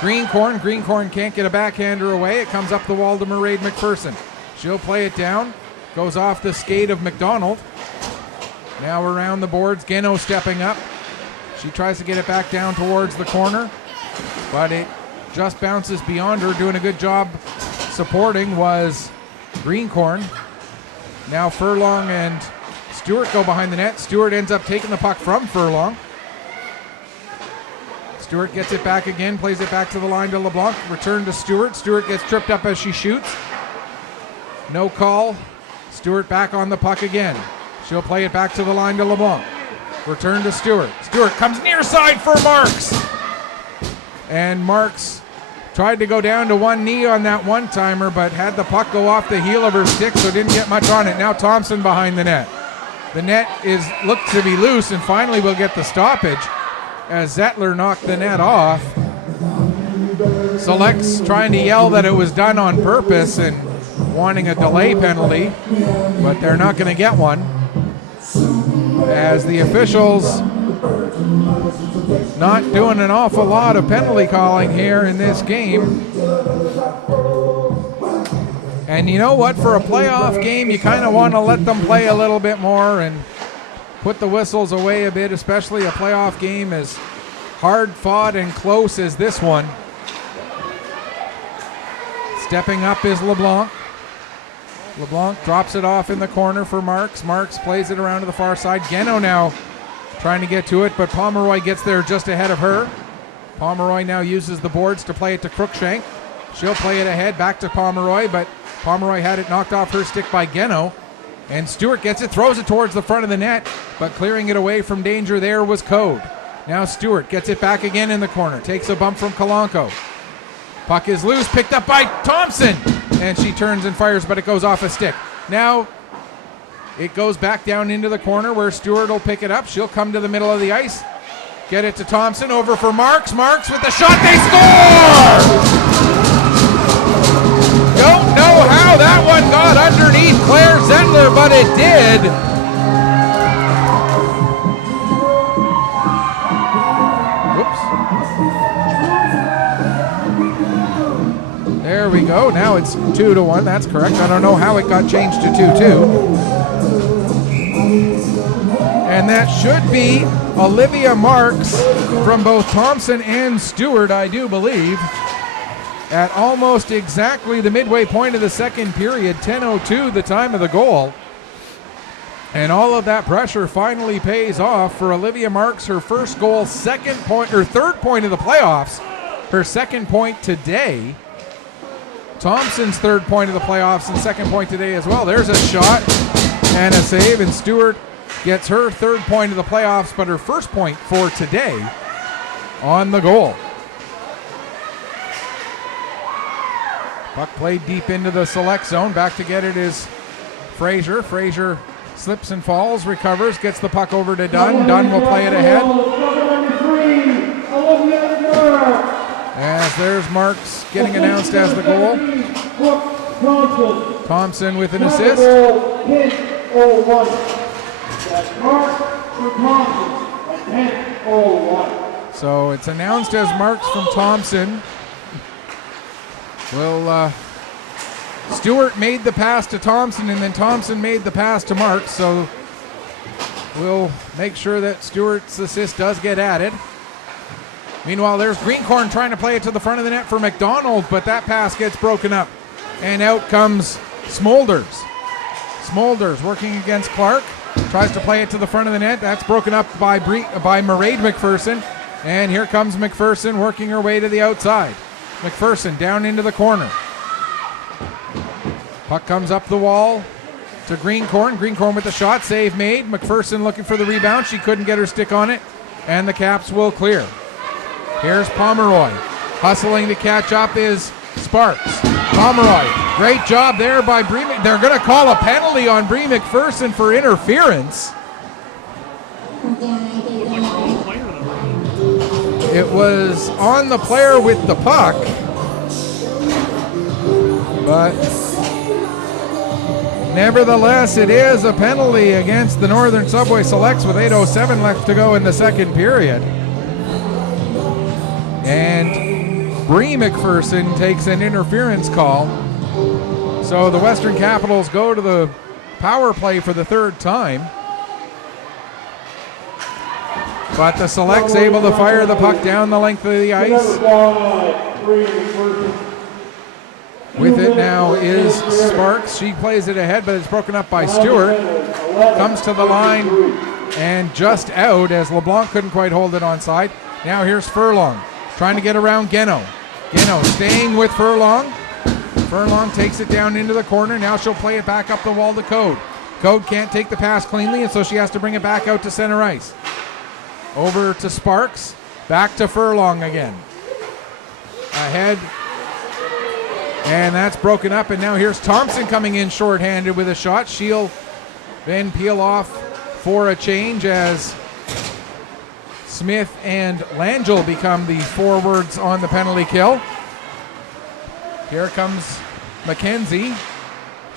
Greencorn. Greencorn can't get a backhander away. It comes up the wall to Mairead McPherson. She'll play it down. Goes off the skate of McDonald. Now around the boards, Geno stepping up. She tries to get it back down towards the corner, but it just bounces beyond her. Doing a good job supporting was Greencorn. Now Furlong and Stewart go behind the net. Stewart ends up taking the puck from Furlong. Stewart gets it back again, plays it back to the line to LeBlanc. Return to Stewart. Stewart gets tripped up as she shoots. No call. Stewart back on the puck again. She'll play it back to the line to LeBlanc. Return to Stewart. Stewart comes near side for Marks. And Marks tried to go down to one knee on that one-timer, but had the puck go off the heel of her stick, so didn't get much on it. Now Thompson behind the net. The net looked to be loose, and finally we'll get the stoppage as Zettler knocked the net off. Selects trying to yell that it was done on purpose and wanting a delay penalty, but they're not going to get one, as the officials not doing an awful lot of penalty calling here in this game. And you know what, for a playoff game, you kind of want to let them play a little bit more and put the whistles away a bit, especially a playoff game as hard fought and close as this one. Stepping up is LeBlanc. LeBlanc drops it off in the corner for Marks. Marks plays it around to the far side. Geno now trying to get to it, but Pomeroy gets there just ahead of her. Pomeroy now uses the boards to play it to Cruikshank. She'll play it ahead back to Pomeroy, but Pomeroy had it knocked off her stick by Geno. And Stewart gets it, throws it towards the front of the net, but clearing it away from danger there was Code. Now Stewart gets it back again in the corner, takes a bump from Kalanko. Puck is loose, picked up by Thompson, and she turns and fires, but it goes off a stick. Now it goes back down into the corner where Stewart will pick it up. She'll come to the middle of the ice, get it to Thompson, over for Marks. Marks with the shot, they score! Don't know how that one got underneath Claire Zettler, but it did. There we go. Now it's 2-1. That's correct. I don't know how it got changed to 2-2. And that should be Olivia Marks from both Thompson and Stewart, I do believe, at almost exactly the midway point of the second period, 10:02, the time of the goal. And all of that pressure finally pays off for Olivia Marks, her first goal, second point, or third point of the playoffs, her second point today. Thompson's third point of the playoffs and second point today as well. There's a shot and a save, and Stewart gets her third point of the playoffs, but her first point for today on the goal. Puck played deep into the select zone. Back to get it is Fraser. Fraser slips and falls, recovers, gets the puck over to Dunn. Dunn will play it ahead. As there's Marks getting announced as the goal. Thompson with an assist. So it's announced as Marks from Thompson. Stewart made the pass to Thompson, and then Thompson made the pass to Marks, so we'll make sure that Stewart's assist does get added. Meanwhile, there's Greencorn trying to play it to the front of the net for McDonald, but that pass gets broken up, and out comes Smolders. Smolders working against Clark, tries to play it to the front of the net. That's broken up by Mairead McPherson, and here comes McPherson working her way to the outside. McPherson down into the corner. Puck comes up the wall to Greencorn. Greencorn with the shot, save made. McPherson looking for the rebound. She couldn't get her stick on it, and the Caps will clear. Here's Pomeroy. Hustling to catch up is Sparks. Pomeroy, great job there by Bree. They're going to call a penalty on Bree McPherson for interference. It was on the player with the puck, but nevertheless, it is a penalty against the Northern Subway Selects with 8:07 left to go in the second period. And Bree McPherson takes an interference call. So the Western Capitals go to the power play for the third time. But the Selects able to fire the puck down the length of the ice. With it now is Sparks. She plays it ahead, but it's broken up by Stewart. Comes to the line and just out as LeBlanc couldn't quite hold it onside. Now here's Furlong trying to get around Geno. Geno staying with Furlong. Furlong takes it down into the corner. Now she'll play it back up the wall to Code. Code can't take the pass cleanly, and so she has to bring it back out to center ice. Over to Sparks. Back to Furlong again. Ahead. And that's broken up, and now here's Thompson coming in shorthanded with a shot. She'll then peel off for a change as Smith and Langell become the forwards on the penalty kill. Here comes McKenzie.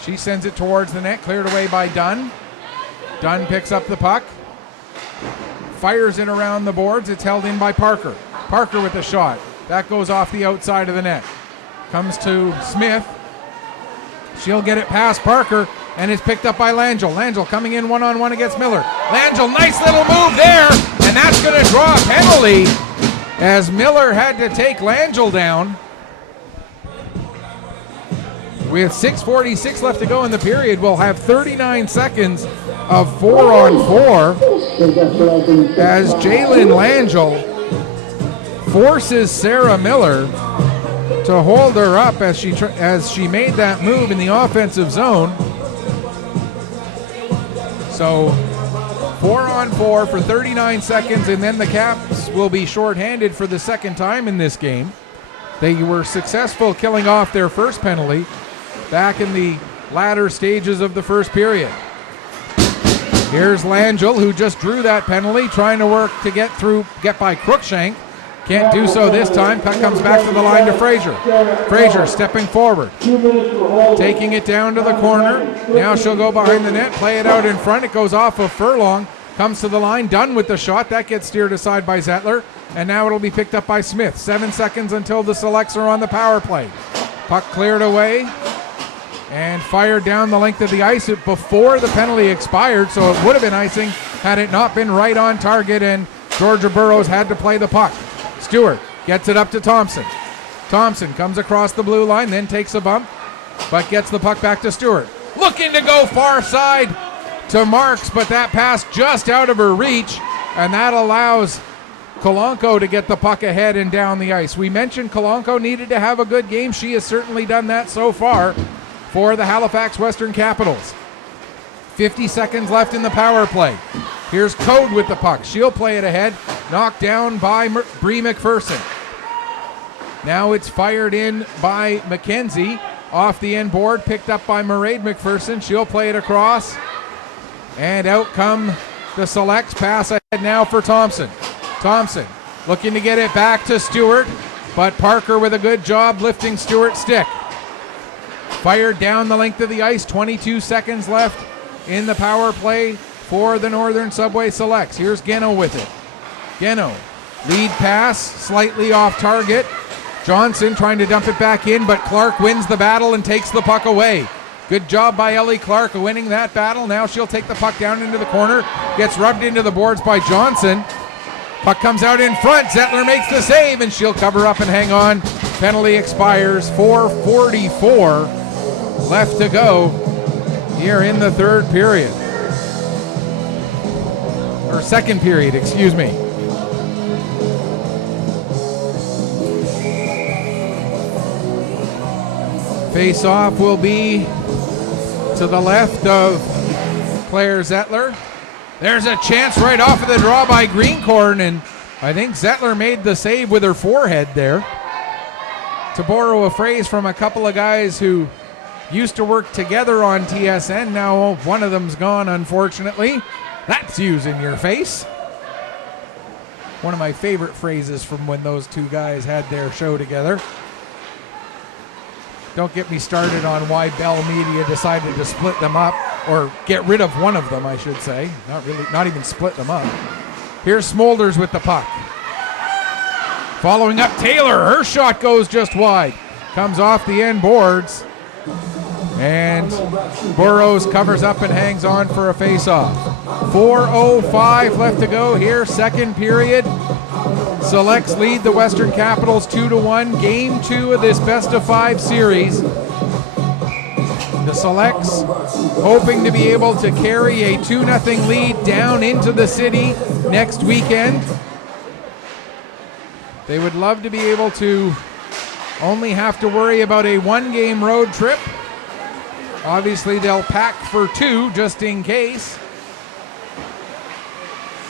She sends it towards the net, cleared away by Dunn. Dunn picks up the puck, fires it around the boards. It's held in by Parker. Parker with the shot. That goes off the outside of the net. Comes to Smith. She'll get it past Parker, and it's picked up by Langell. Langell coming in one-on-one against Miller. Langell, nice little move there, and that's going to draw a penalty as Miller had to take Langell down. With 6:46 left to go in the period, we'll have 39 seconds of 4-on-4 as Jalen Langell forces Sarah Miller to hold her up as she made that move in the offensive zone. So 4-on-4 for 39 seconds, and then the Caps will be shorthanded for the second time in this game. They were successful killing off their first penalty back in the latter stages of the first period. Here's Langell, who just drew that penalty, trying to work to get by Crookshank. Can't do so this time. Puck comes back to the line to Fraser. Fraser stepping forward, taking it down to the corner. Now she'll go behind the net, play it out in front. It goes off of Furlong, comes to the line, Dunn with the shot. That gets steered aside by Zettler, and now it'll be picked up by Smith. 7 seconds until the Selects are on the power play. Puck cleared away and fired down the length of the ice before the penalty expired, so it would have been icing had it not been right on target, and Georgia Burrows had to play the puck. Stewart gets it up to Thompson. Thompson comes across the blue line, then takes a bump, but gets the puck back to Stewart. Looking to go far side to Marks, but that pass just out of her reach, and that allows Kalanko to get the puck ahead and down the ice. We mentioned Kalanko needed to have a good game. She has certainly done that so far for the Halifax Western Capitals. 50 seconds left in the power play. Here's Code with the puck. She'll play it ahead. Knocked down by Bree McPherson. Now it's fired in by McKenzie. Off the end board, picked up by Mairead McPherson. She'll play it across. And out come the Selects. Pass ahead now for Thompson. Thompson looking to get it back to Stewart, but Parker with a good job lifting Stewart's stick. Fired down the length of the ice. 22 seconds left in the power play for the Northern Subway Selects. Here's Geno with it. Geno, lead pass, slightly off target. Johnson trying to dump it back in, but Clark wins the battle and takes the puck away. Good job by Ellie Clark winning that battle. Now she'll take the puck down into the corner. Gets rubbed into the boards by Johnson. Puck comes out in front. Zettler makes the save, and she'll cover up and hang on. Penalty expires. 4:44 left to go here in the third period. Or second period, excuse me. Face-off will be to the left of Claire Zettler. There's a chance right off of the draw by Greencorn, and I think Zettler made the save with her forehead there. To borrow a phrase from a couple of guys who used to work together on TSN, now one of them's gone, unfortunately. That's using your face. One of my favorite phrases from when those two guys had their show together. Don't get me started on why Bell Media decided to split them up, or get rid of one of them, I should say. Not even split them up. Here's Smolders with the puck. Following up Taylor, her shot goes just wide. Comes off the end boards. And Burrows covers up and hangs on for a face-off. 4:05 left to go here, second period. Selects lead the Western Capitals 2-1. Game 2 of this best-of-5 series. The Selects hoping to be able to carry a 2-0 lead down into the city next weekend. They would love to be able to only have to worry about a one-game road trip. Obviously, they'll pack for 2 just in case.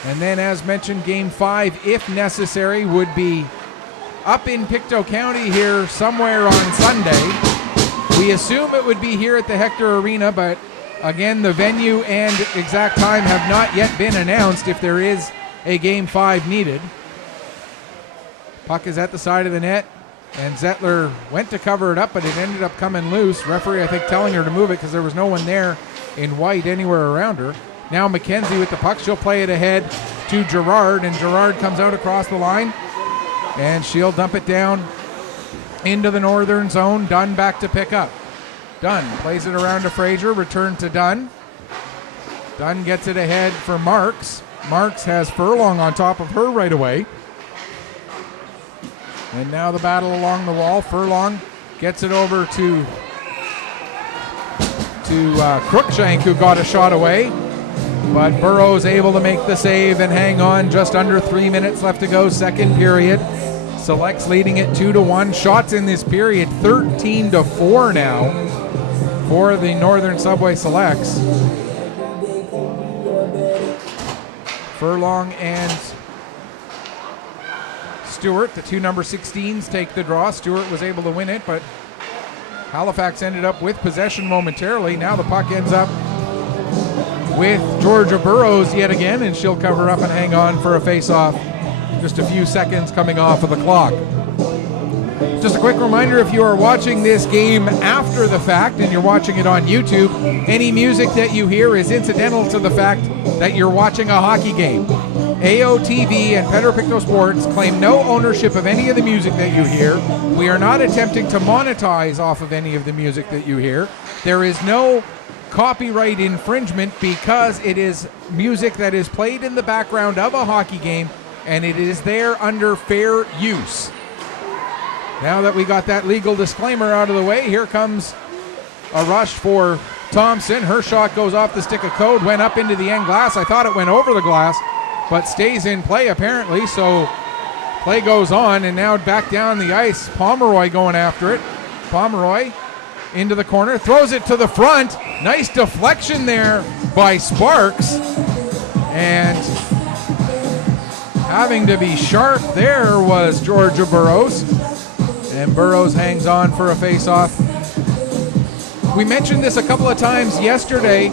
And then, as mentioned, Game 5, if necessary, would be up in Pictou County here somewhere on Sunday. We assume it would be here at the Hector Arena, but again, the venue and exact time have not yet been announced if there is a Game 5 needed. Puck is at the side of the net, and Zettler went to cover it up, but it ended up coming loose. Referee, I think, telling her to move it because there was no one there in white anywhere around her. Now McKenzie with the puck. She'll play it ahead to Gerard, and Gerard comes out across the line, and she'll dump it down into the northern zone. Dunn back to pick up. Dunn plays it around to Fraser, return to Dunn. Dunn gets it ahead for Marks. Marks has Furlong on top of her right away. And now the battle along the wall. Furlong gets it over to Cruikshank, who got a shot away. But Burrows able to make the save and hang on. Just under 3 minutes left to go, second period. Selects leading it 2-1. Shots in this period 13-4 now for the Northern Subway Selects. Furlong and Stewart, the two number 16s, take the draw. Stewart was able to win it, but Halifax ended up with possession momentarily. Now the puck ends up with Georgia Burrows yet again, and she'll cover up and hang on for a face-off. Just a few seconds coming off of the clock. Just a quick reminder, if you are watching this game after the fact and you're watching it on YouTube, any music that you hear is incidental to the fact that you're watching a hockey game. AOTV and Pedro Pictou Sports claim no ownership of any of the music that you hear. We are not attempting to monetize off of any of the music that you hear. There is no copyright infringement because it is music that is played in the background of a hockey game, and it is there under fair use. Now that we got that legal disclaimer out of the way, here comes a rush for Thompson. Her shot goes off the stick of code, went up into the end glass. I thought it went over the glass, but stays in play apparently, so play goes on, and now back down the ice. Pomeroy going after it. Pomeroy into the corner, throws it to the front. Nice deflection there by Sparks. And having to be sharp there was Georgia Burrows. And Burrows hangs on for a face-off. We mentioned this a couple of times yesterday.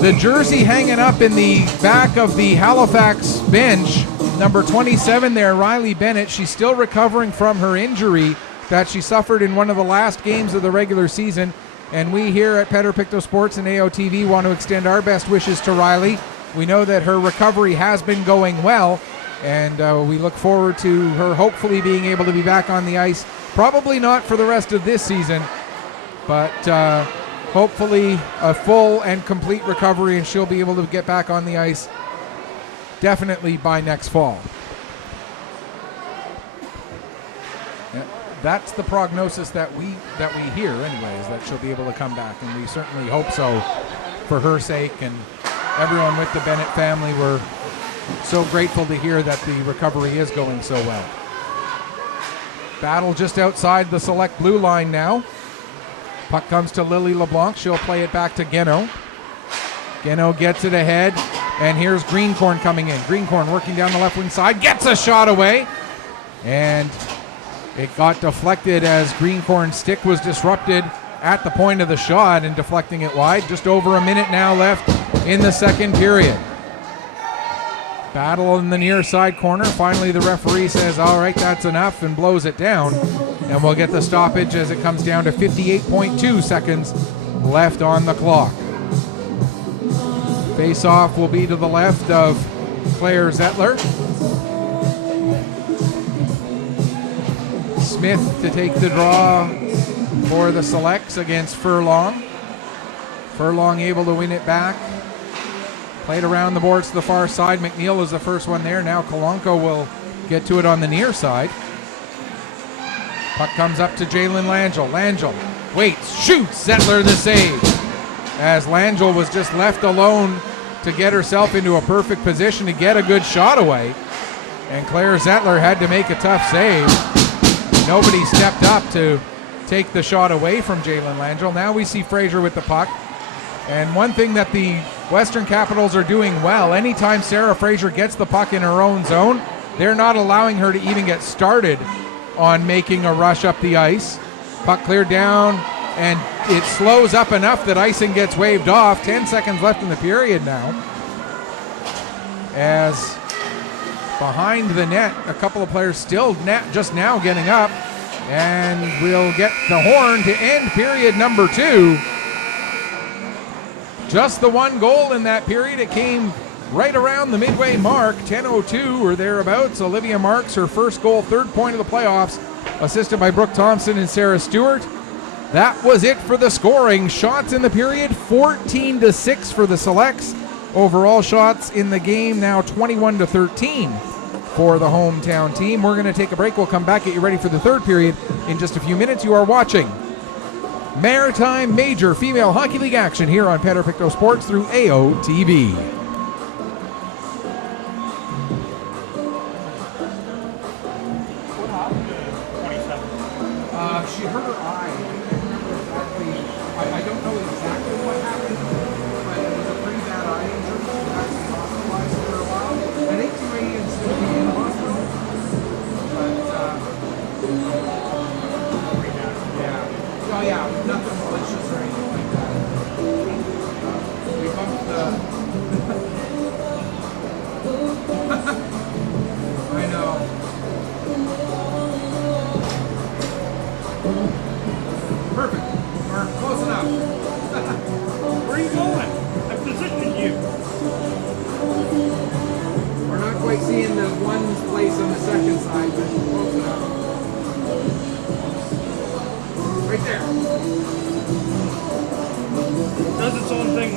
The jersey hanging up in the back of the Halifax bench, number 27 there, Riley Bennett. She's still recovering from her injury that she suffered in one of the last games of the regular season. And we here at Pictou Sports and AOTV want to extend our best wishes to Riley. We know that her recovery has been going well, and we look forward to her hopefully being able to be back on the ice. Probably not for the rest of this season, but hopefully a full and complete recovery, and she'll be able to get back on the ice definitely by next fall. That's the prognosis that we hear anyways, that she'll be able to come back, and we certainly hope so for her sake and everyone with the Bennett family. We're so grateful to hear that the recovery is going so well. Battle just outside the select blue line now. Puck comes to Lily LeBlanc. She'll play it back to Geno. Geno gets it ahead, and here's Greencorn coming in. Greencorn working down the left wing side, gets a shot away, and it got deflected as Greencorn's stick was disrupted at the point of the shot and deflecting it wide. Just over a minute now left in the second period. Battle in the near side corner. Finally, the referee says, all right, that's enough, and blows it down. And we'll get the stoppage as it comes down to 58.2 seconds left on the clock. Face-off will be to the left of Claire Zettler. Smith to take the draw for the Selects against Furlong. Furlong able to win it back. Played around the boards to the far side. McNeil is the first one there. Now Kalanko will get to it on the near side. Puck comes up to Jalen Langell. Langell waits, shoots, Zettler the save. As Langell was just left alone to get herself into a perfect position to get a good shot away. And Claire Zettler had to make a tough save. Nobody stepped up to take the shot away from Jalen Langell. Now we see Fraser with the puck. And one thing that the Western Capitals are doing well, anytime Sarah Fraser gets the puck in her own zone, they're not allowing her to even get started on making a rush up the ice. Puck cleared down, and it slows up enough that icing gets waved off. 10 seconds left in the period now. As behind the net, a couple of players still just now getting up, and we'll get the horn to end period number 2. Just the one goal in that period. It came right around the midway mark, 10:02 or thereabouts. Olivia Marks, her first goal, third point of the playoffs, assisted by Brooke Thompson and Sarah Stewart. That was it for the scoring. Shots in the period, 14-6 for the Selects. Overall shots in the game now 21-13 for the hometown team. We're going to take a break. We'll come back, get you ready for the third period in just a few minutes. You are watching Maritime Major Female Hockey League action here on Pictou Sports through AOTV. She hurt her eye. I don't know exactly what happened, but it was a pretty bad eye injury. She was actually hospitalized for a while. I think she may still be in the hospital, but yeah. Oh yeah, nothing malicious or anything like that. We bumped the... I know. Perfect. Or close enough. Where are you going? I'm positioning you. We're not quite seeing the one place on the second side, but close enough. Right there. It does its own thing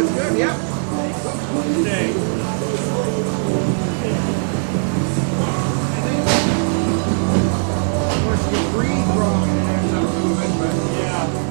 it's good. Yep. Stay. Of course, you breathe wrong and it ends up moving, but Yeah.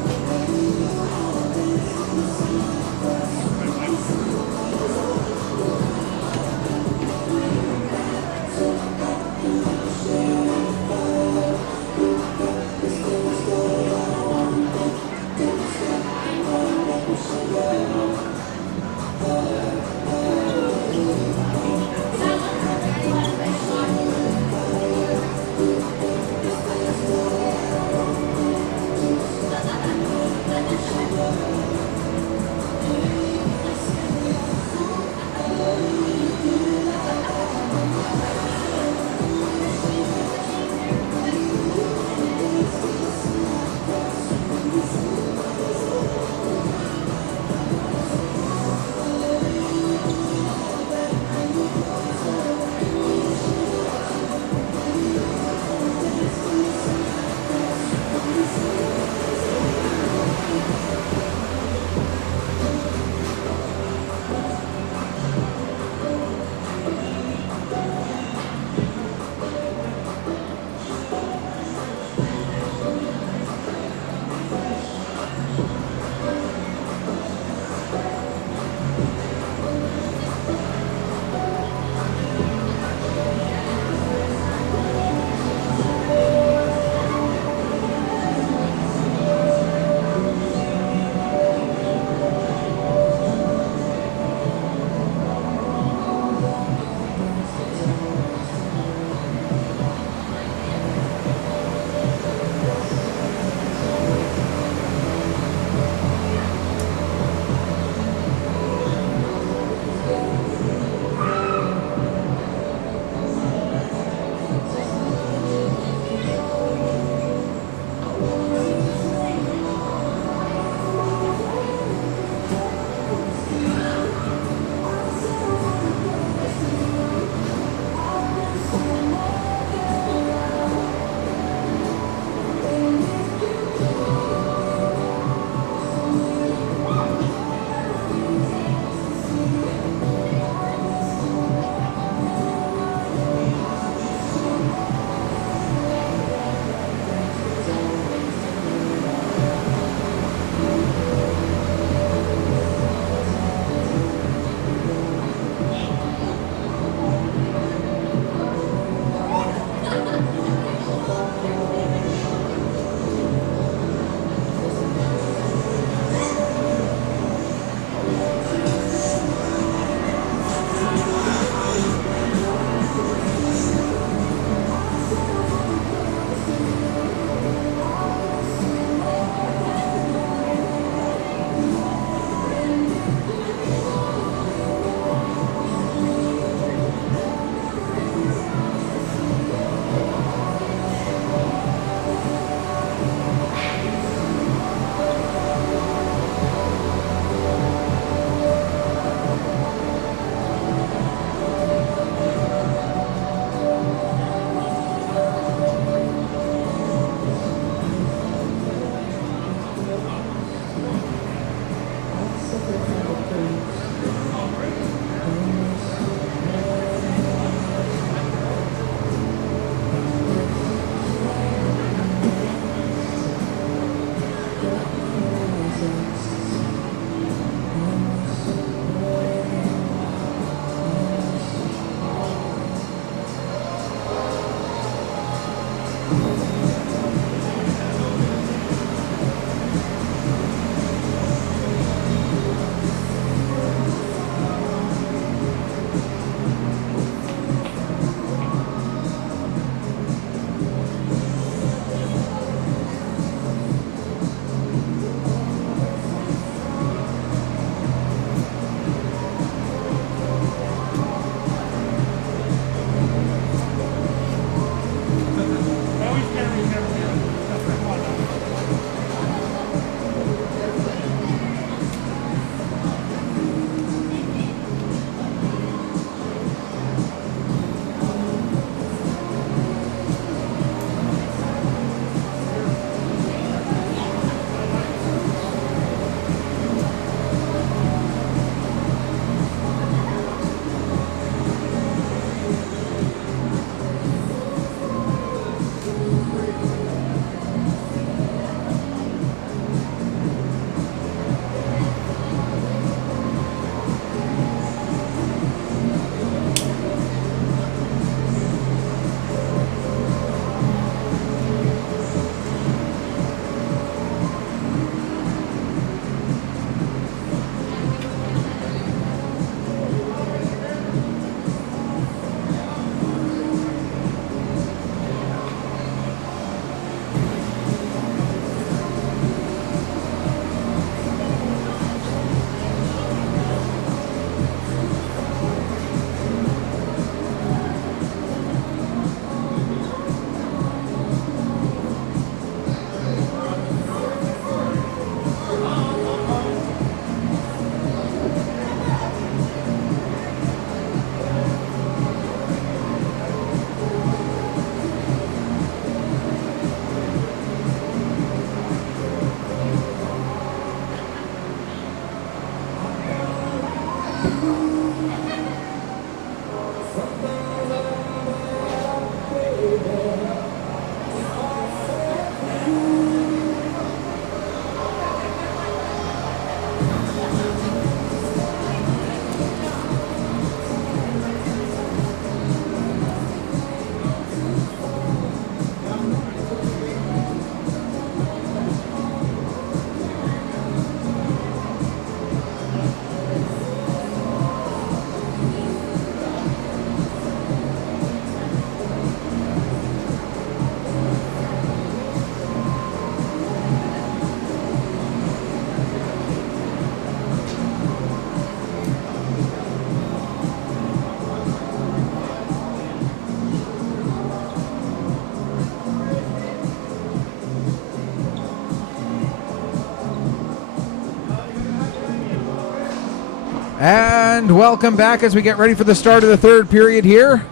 And welcome back as we get ready for the start of the third period here.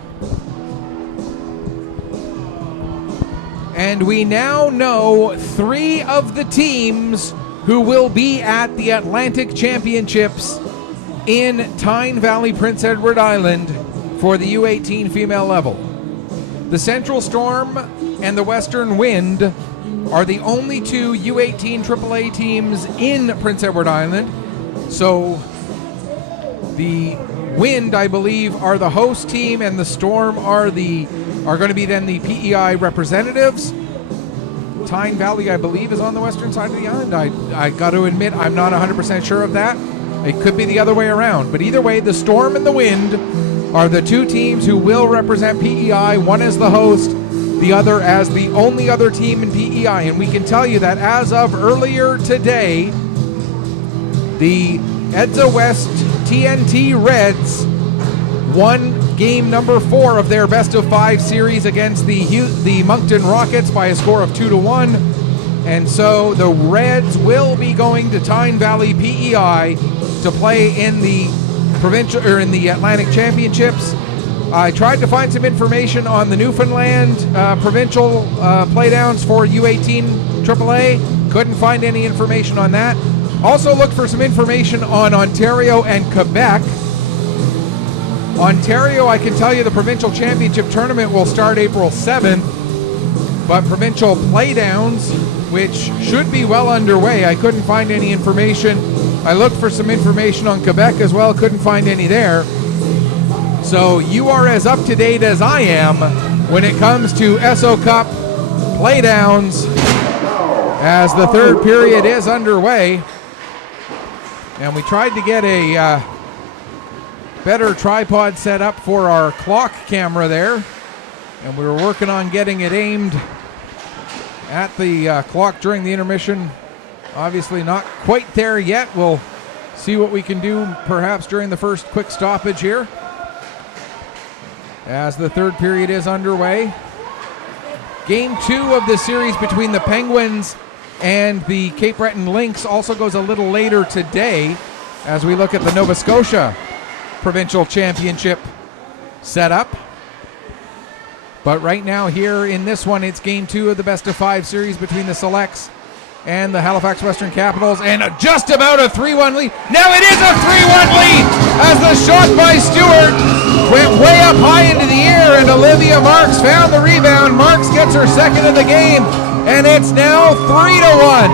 And we now know 3 of the teams who will be at the Atlantic Championships in Tyne Valley, Prince Edward Island for the U18 female level. The Central Storm and the Western Wind are the only 2 U18 AAA teams in Prince Edward Island. So the Wind, I believe, are the host team, and the Storm are going to be then the PEI representatives. Tyne Valley, I believe, is on the western side of the island. I got to admit, I'm not 100% sure of that. It could be the other way around. But either way, the Storm and the Wind are the 2 teams who will represent PEI, one as the host, the other as the only other team in PEI. And we can tell you that as of earlier today, the EDSA West TNT Reds won game number 4 of their best-of-5 series against the Moncton Rockets by a score of 2-1. And so the Reds will be going to Tyne Valley PEI to play in the provincial or in the Atlantic Championships. I tried to find some information on the Newfoundland provincial playdowns for U18 AAA. Couldn't find any information on that. Also looked for some information on Ontario and Quebec. Ontario, I can tell you the provincial championship tournament will start April 7th, but provincial playdowns, which should be well underway, I couldn't find any information. I looked for some information on Quebec as well, couldn't find any there. So you are as up to date as I am when it comes to SO Cup playdowns as the third period is underway. And we tried to get a better tripod set up for our clock camera there, and we were working on getting it aimed at the clock during the intermission. Obviously not quite there yet. We'll see what we can do perhaps during the first quick stoppage here as the third period is underway. Game 2 of the series between the Penguins and the Cape Breton Lynx also goes a little later today as we look at the Nova Scotia Provincial Championship setup. But right now here in this one, it's game 2 of the best-of-5 series between the Selects and the Halifax Western Capitals, and just about a 3-1 lead. Now it is a 3-1 lead as the shot by Stewart went way up high into the air, and Olivia Marks found the rebound. Marks gets her second of the game, and it's now 3-1.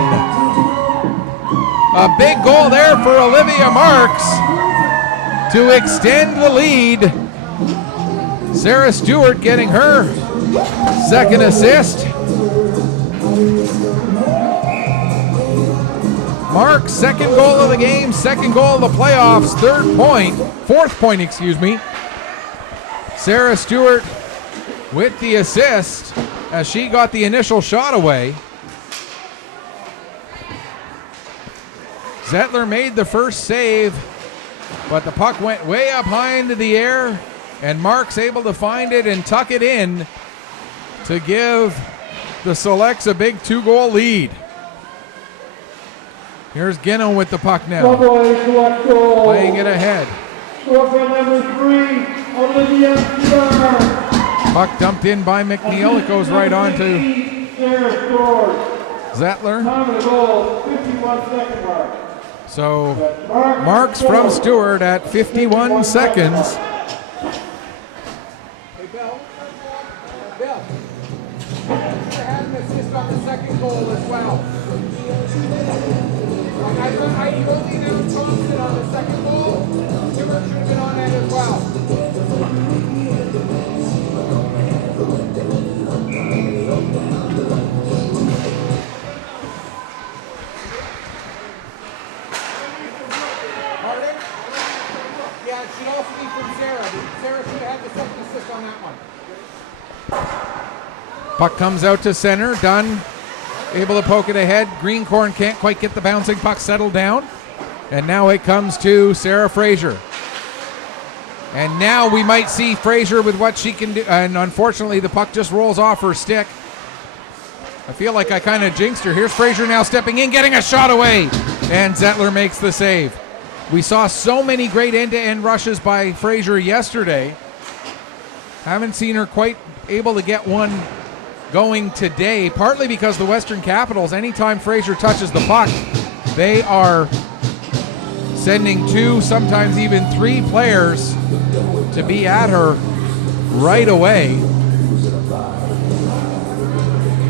A big goal there for Olivia Marks to extend the lead. Sarah Stewart getting her second assist. Marks, second goal of the game, second goal of the playoffs, fourth point, excuse me. Sarah Stewart with the assist as she got the initial shot away. Zettler made the first save, but the puck went way up high into the air, and Marks able to find it and tuck it in to give the Selects a big 2-goal lead. Here's Guinnell with the puck now, playing it ahead. Puck dumped in by McNeil. It goes right on to Zettler. So Marks from Stewart at 51 seconds. Hey, Bill, you had an assist on the second goal as well. I only knew Thompson on the second goal. Stewart should have been on that as well. Pardon? Yeah, it should also be from Sarah. Sarah should have had the second assist on that one. Puck comes out to center. Dunn able to poke it ahead. Greencorn can't quite get the bouncing puck settled down. And now it comes to Sarah Fraser. And now we might see Fraser with what she can do. And unfortunately, the puck just rolls off her stick. I feel like I kind of jinxed her. Here's Fraser now stepping in, getting a shot away. And Zettler makes the save. We saw so many great end-to-end rushes by Fraser yesterday. Haven't seen her quite able to get one going today, partly because the Western Capitals, anytime Fraser touches the puck, they are sending 2, sometimes even 3 players to be at her right away.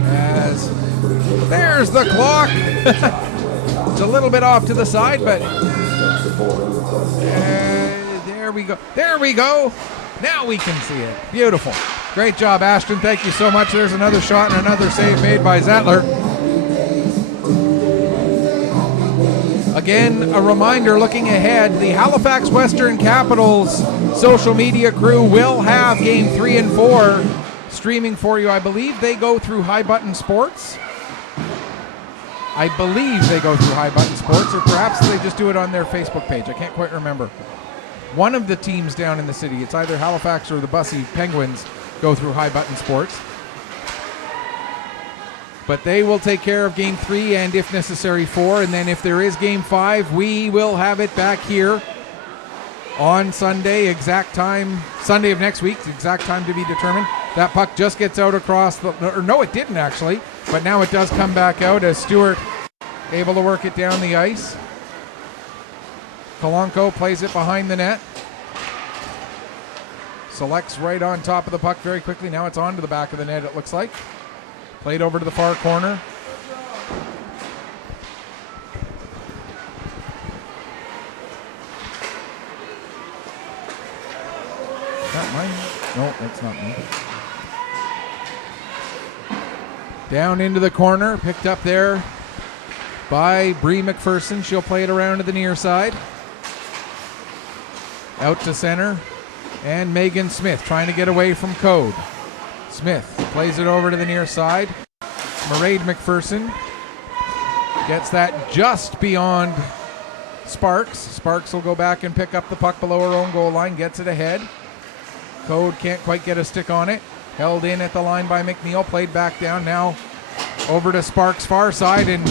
As there's the clock. It's a little bit off to the side, but there we go. There we go. Now we can see it. Beautiful. Great job, Ashton. Thank you so much. There's another shot and another save made by Zettler. Again, a reminder looking ahead, the Halifax Western Capitals social media crew will have game 3 and 4 streaming for you. I believe they go through High Button Sports. I believe they go through High Button Sports, or perhaps they just do it on their Facebook page. I can't quite remember. One of the teams down in the city, it's either Halifax or the Bussy Penguins, go through High Button Sports. But they will take care of game 3 and, if necessary, 4. And then if there is game 5, we will have it back here on Sunday, exact time, Sunday of next week, exact time to be determined. That puck just gets out across the, or no, it didn't actually, but now it does come back out as Stewart able to work it down the ice. Kalanko plays it behind the net. Selects right on top of the puck very quickly. Now it's on to the back of the net, it looks like. Played over to the far corner. Is that mine? No, that's not mine. Down into the corner, picked up there by Bree McPherson. She'll play it around to the near side. Out to center. And Megan Smith trying to get away from Code. Smith plays it over to the near side. Mairead McPherson gets that just beyond Sparks. Sparks will go back and pick up the puck below her own goal line, gets it ahead. Code can't quite get a stick on it. Held in at the line by McNeil, played back down. Now over to Sparks' far side, and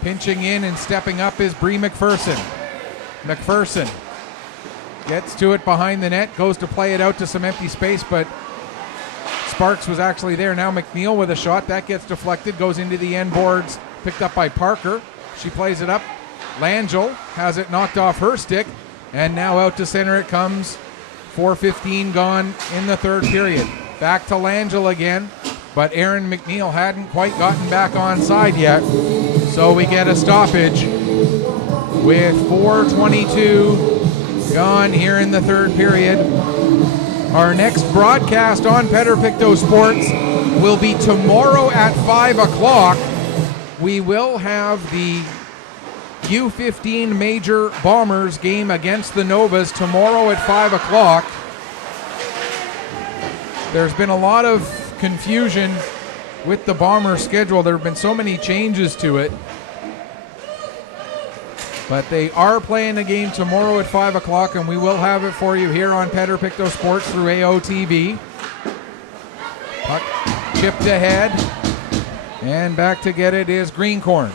pinching in and stepping up is Bree McPherson. McPherson gets to it behind the net, goes to play it out to some empty space, but Sparks was actually there. Now McNeil with a shot. That gets deflected, goes into the end boards, picked up by Parker. She plays it up. Langell has it knocked off her stick, and now out to center it comes. 4:15 gone in the third period. Back to Langell again, but Aaron McNeil hadn't quite gotten back on side yet, so we get a stoppage with 4:22 gone here in the third period. Our next broadcast on Pictou Sports will be tomorrow at 5 o'clock. We will have the U15 Major Bombers game against the Novas tomorrow at 5 o'clock. There's been a lot of confusion with the Bombers schedule. There have been so many changes to it. But they are playing a game tomorrow at 5 o'clock, and we will have it for you here on Pictou Sports through AOTV. Puck chipped ahead, and back to get it is Greencorn.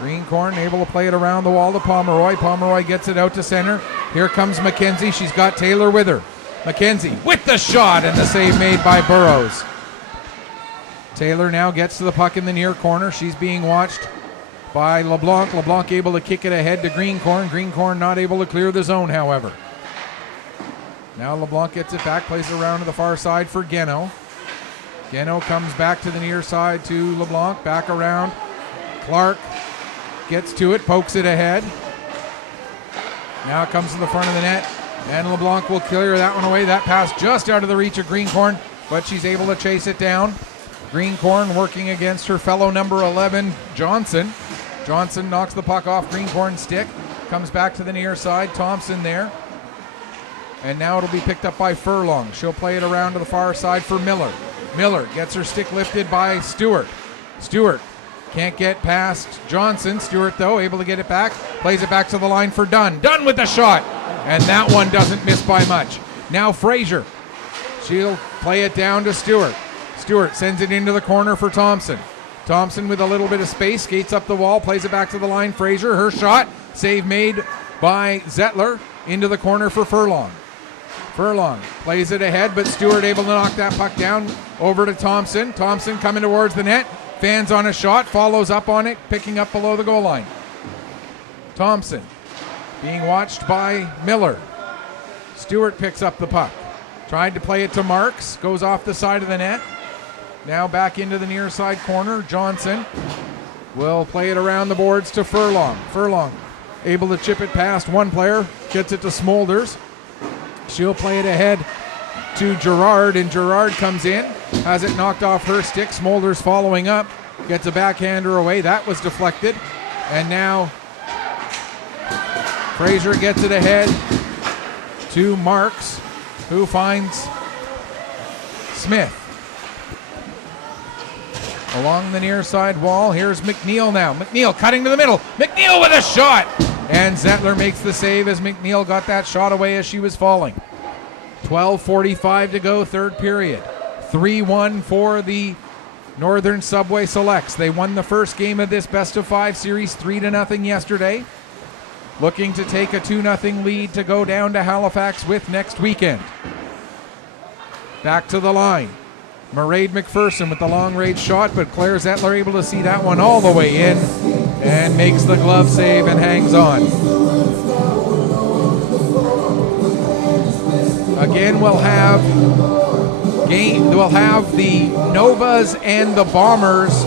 Greencorn able to play it around the wall to Pomeroy. Pomeroy gets it out to center. Here comes Mackenzie. She's got Taylor with her. Mackenzie with the shot, and the save made by Burrows. Taylor now gets to the puck in the near corner. She's being watched by LeBlanc. LeBlanc able to kick it ahead to Greencorn. Greencorn not able to clear the zone, however. Now LeBlanc gets it back, plays it around to the far side for Geno. Geno comes back to the near side to LeBlanc, back around. Clark gets to it, pokes it ahead. Now it comes to the front of the net, and LeBlanc will clear that one away. That pass just out of the reach of Greencorn, but she's able to chase it down. Greencorn working against her fellow number 11, Johnson. Johnson knocks the puck off Greencorn's stick, comes back to the near side. Thompson there. And now it'll be picked up by Furlong. She'll play it around to the far side for Miller. Miller gets her stick lifted by Stewart. Stewart can't get past Johnson. Stewart, though, able to get it back. Plays it back to the line for Dunn. Dunn with the shot. And that one doesn't miss by much. Now Fraser. She'll play it down to Stewart. Stewart sends it into the corner for Thompson. Thompson with a little bit of space, skates up the wall, plays it back to the line. Fraser, her shot. Save made by Zettler into the corner for Furlong. Furlong plays it ahead, but Stewart able to knock that puck down over to Thompson. Thompson coming towards the net, fans on a shot, follows up on it, picking up below the goal line. Thompson being watched by Miller. Stewart picks up the puck. Tried to play it to Marks, goes off the side of the net. Now back into the near side corner. Johnson will play it around the boards to Furlong. Furlong able to chip it past one player, gets it to Smolders. She'll play it ahead to Gerard, and Gerard comes in, has it knocked off her stick. Smolders following up, gets a backhander away. That was deflected. And now Fraser gets it ahead to Marks, who finds Smith. Along the near side wall, here's McNeil now. McNeil cutting to the middle. McNeil with a shot! And Zettler makes the save as McNeil got that shot away as she was falling. 12:45 to go, third period. 3-1 for the Northern Subway Selects. They won the first game of this best-of-5 series 3-0 yesterday. Looking to take a 2-0 lead to go down to Halifax with next weekend. Back to the line. Mairead McPherson with the long-range shot, but Claire Zettler able to see that one all the way in and makes the glove save and hangs on. Again, we'll have the Novas and the Bombers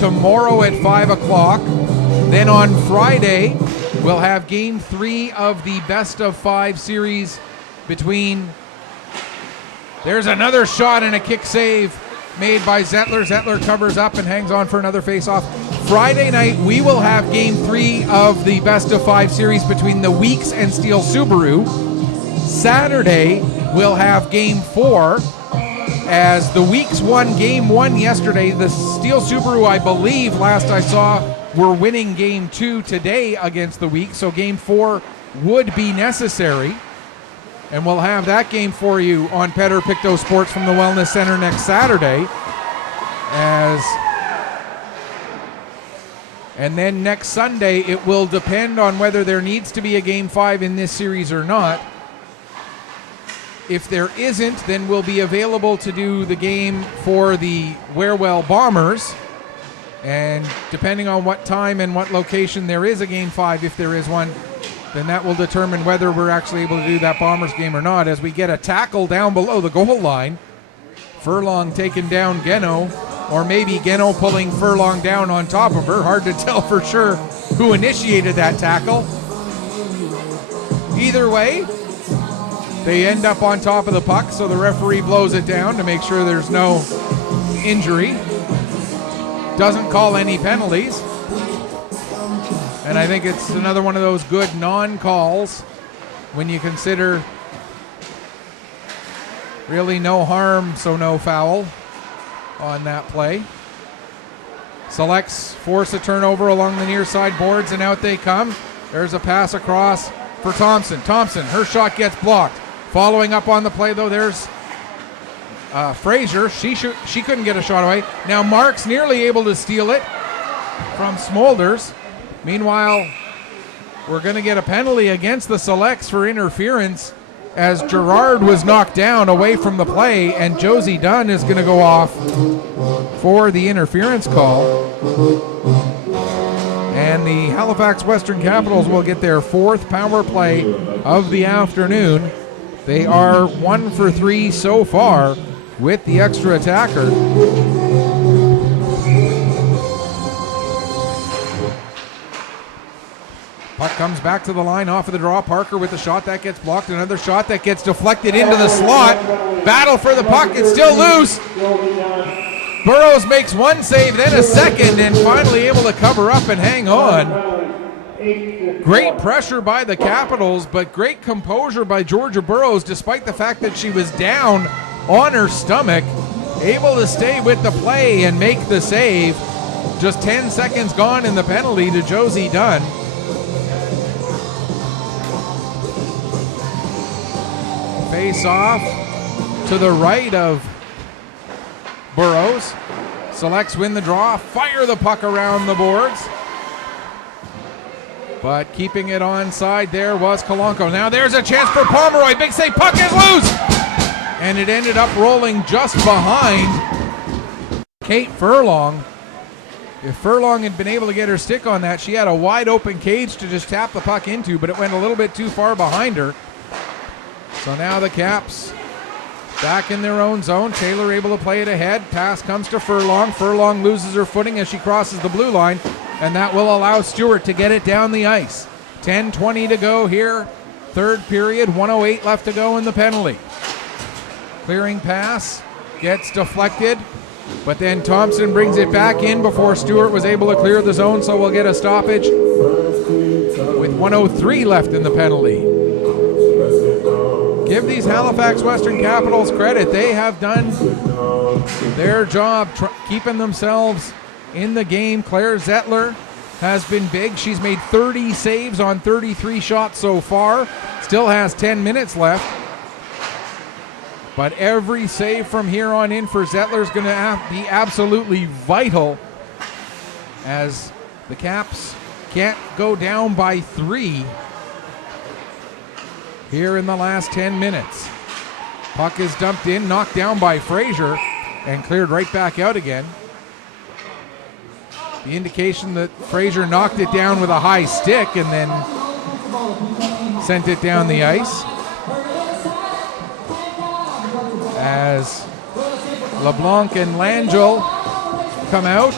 tomorrow at 5 o'clock. Then on Friday, we'll have Game 3 of the best-of-5 series between... There's another shot and a kick save made by Zettler. Zettler covers up and hangs on for another face-off. Friday night, we will have Game 3 of the best-of-5 series between the Weeks and Steel Subaru. Saturday, we'll have Game 4 as the Weeks won Game 1 yesterday. The Steel Subaru, I believe, last I saw, were winning Game 2 today against the Weeks, so Game 4 would be necessary. And we'll have that game for you on Petter Pictou Sports from the Wellness Center next Saturday. And then next Sunday, it will depend on whether there needs to be a Game 5 in this series or not. If there isn't, then we'll be available to do the game for the Warewell Bombers. And depending on what time and what location there is a Game 5, if there is one, then that will determine whether we're actually able to do that Bombers game or not. As we get a tackle down below the goal line, Furlong taking down Geno, or maybe Geno pulling Furlong down on top of her. Hard to tell for sure who initiated that tackle. Either way, they end up on top of the puck, so the referee blows it down to make sure there's no injury. Doesn't call any penalties. And I think it's another one of those good non-calls when you consider really no harm, so no foul on that play. Selects force a turnover along the near side boards, and out they come. There's a pass across for Thompson. Thompson, her shot gets blocked. Following up on the play, though, there's Fraser. She couldn't get a shot away. Now Marks nearly able to steal it from Smolders. Meanwhile, we're going to get a penalty against the Selects for interference as Gerard was knocked down away from the play, and Josie Dunn is going to go off for the interference call. And the Halifax Western Capitals will get their fourth power play of the afternoon. They are 1 for 3 so far with the extra attacker. Puck comes back to the line off of the draw. Parker with the shot that gets blocked. Another shot that gets deflected into the slot. Battle for the puck. It's still loose. Burrows makes one save, then a second, and finally able to cover up and hang on. Great pressure by the Capitals, but great composure by Georgia Burrows, despite the fact that she was down on her stomach. Able to stay with the play and make the save. Just 10 seconds gone in the penalty to Josie Dunn. Face off to the right of Burrows. Selects win the draw, fire the puck around the boards. But keeping it onside there was Kalanko. Now there's a chance for Pomeroy. Big save, puck is loose! And it ended up rolling just behind Kate Furlong. If Furlong had been able to get her stick on that, she had a wide open cage to just tap the puck into, but it went a little bit too far behind her. So now the Caps back in their own zone. Taylor able to play it ahead. Pass comes to Furlong. Furlong loses her footing as she crosses the blue line, and that will allow Stewart to get it down the ice. 10:20 to go here. Third period, 1:08 left to go in the penalty. Clearing pass gets deflected, but then Thompson brings it back in before Stewart was able to clear the zone, so we'll get a stoppage with 1:03 left in the penalty. Give these Halifax Western Capitals credit. They have done their job keeping themselves in the game. Claire Zettler has been big. She's made 30 saves on 33 shots so far. Still has 10 minutes left. But every save from here on in for Zettler is going to be absolutely vital, as the Caps can't go down by 3 here in the last 10 minutes. Puck is dumped in, knocked down by Fraser, and cleared right back out again. The indication that Fraser knocked it down with a high stick and then sent it down the ice. As LeBlanc and Langell come out,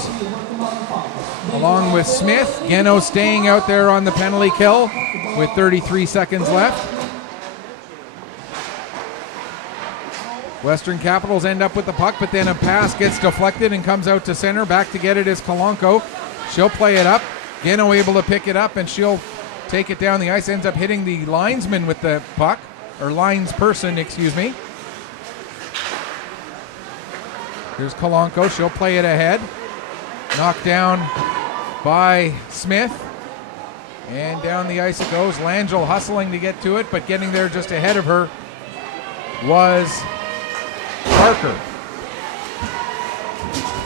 along with Smith. Geno staying out there on the penalty kill with 33 seconds left. Western Capitals end up with the puck, but then a pass gets deflected and comes out to center. Back to get it is Kalanko. She'll play it up. Geno able to pick it up, and she'll take it down the ice. Ends up hitting the linesman with the puck, or linesperson, excuse me. Here's Kalanko. She'll play it ahead. Knocked down by Smith. And down the ice it goes. Langell hustling to get to it, but getting there just ahead of her was Parker.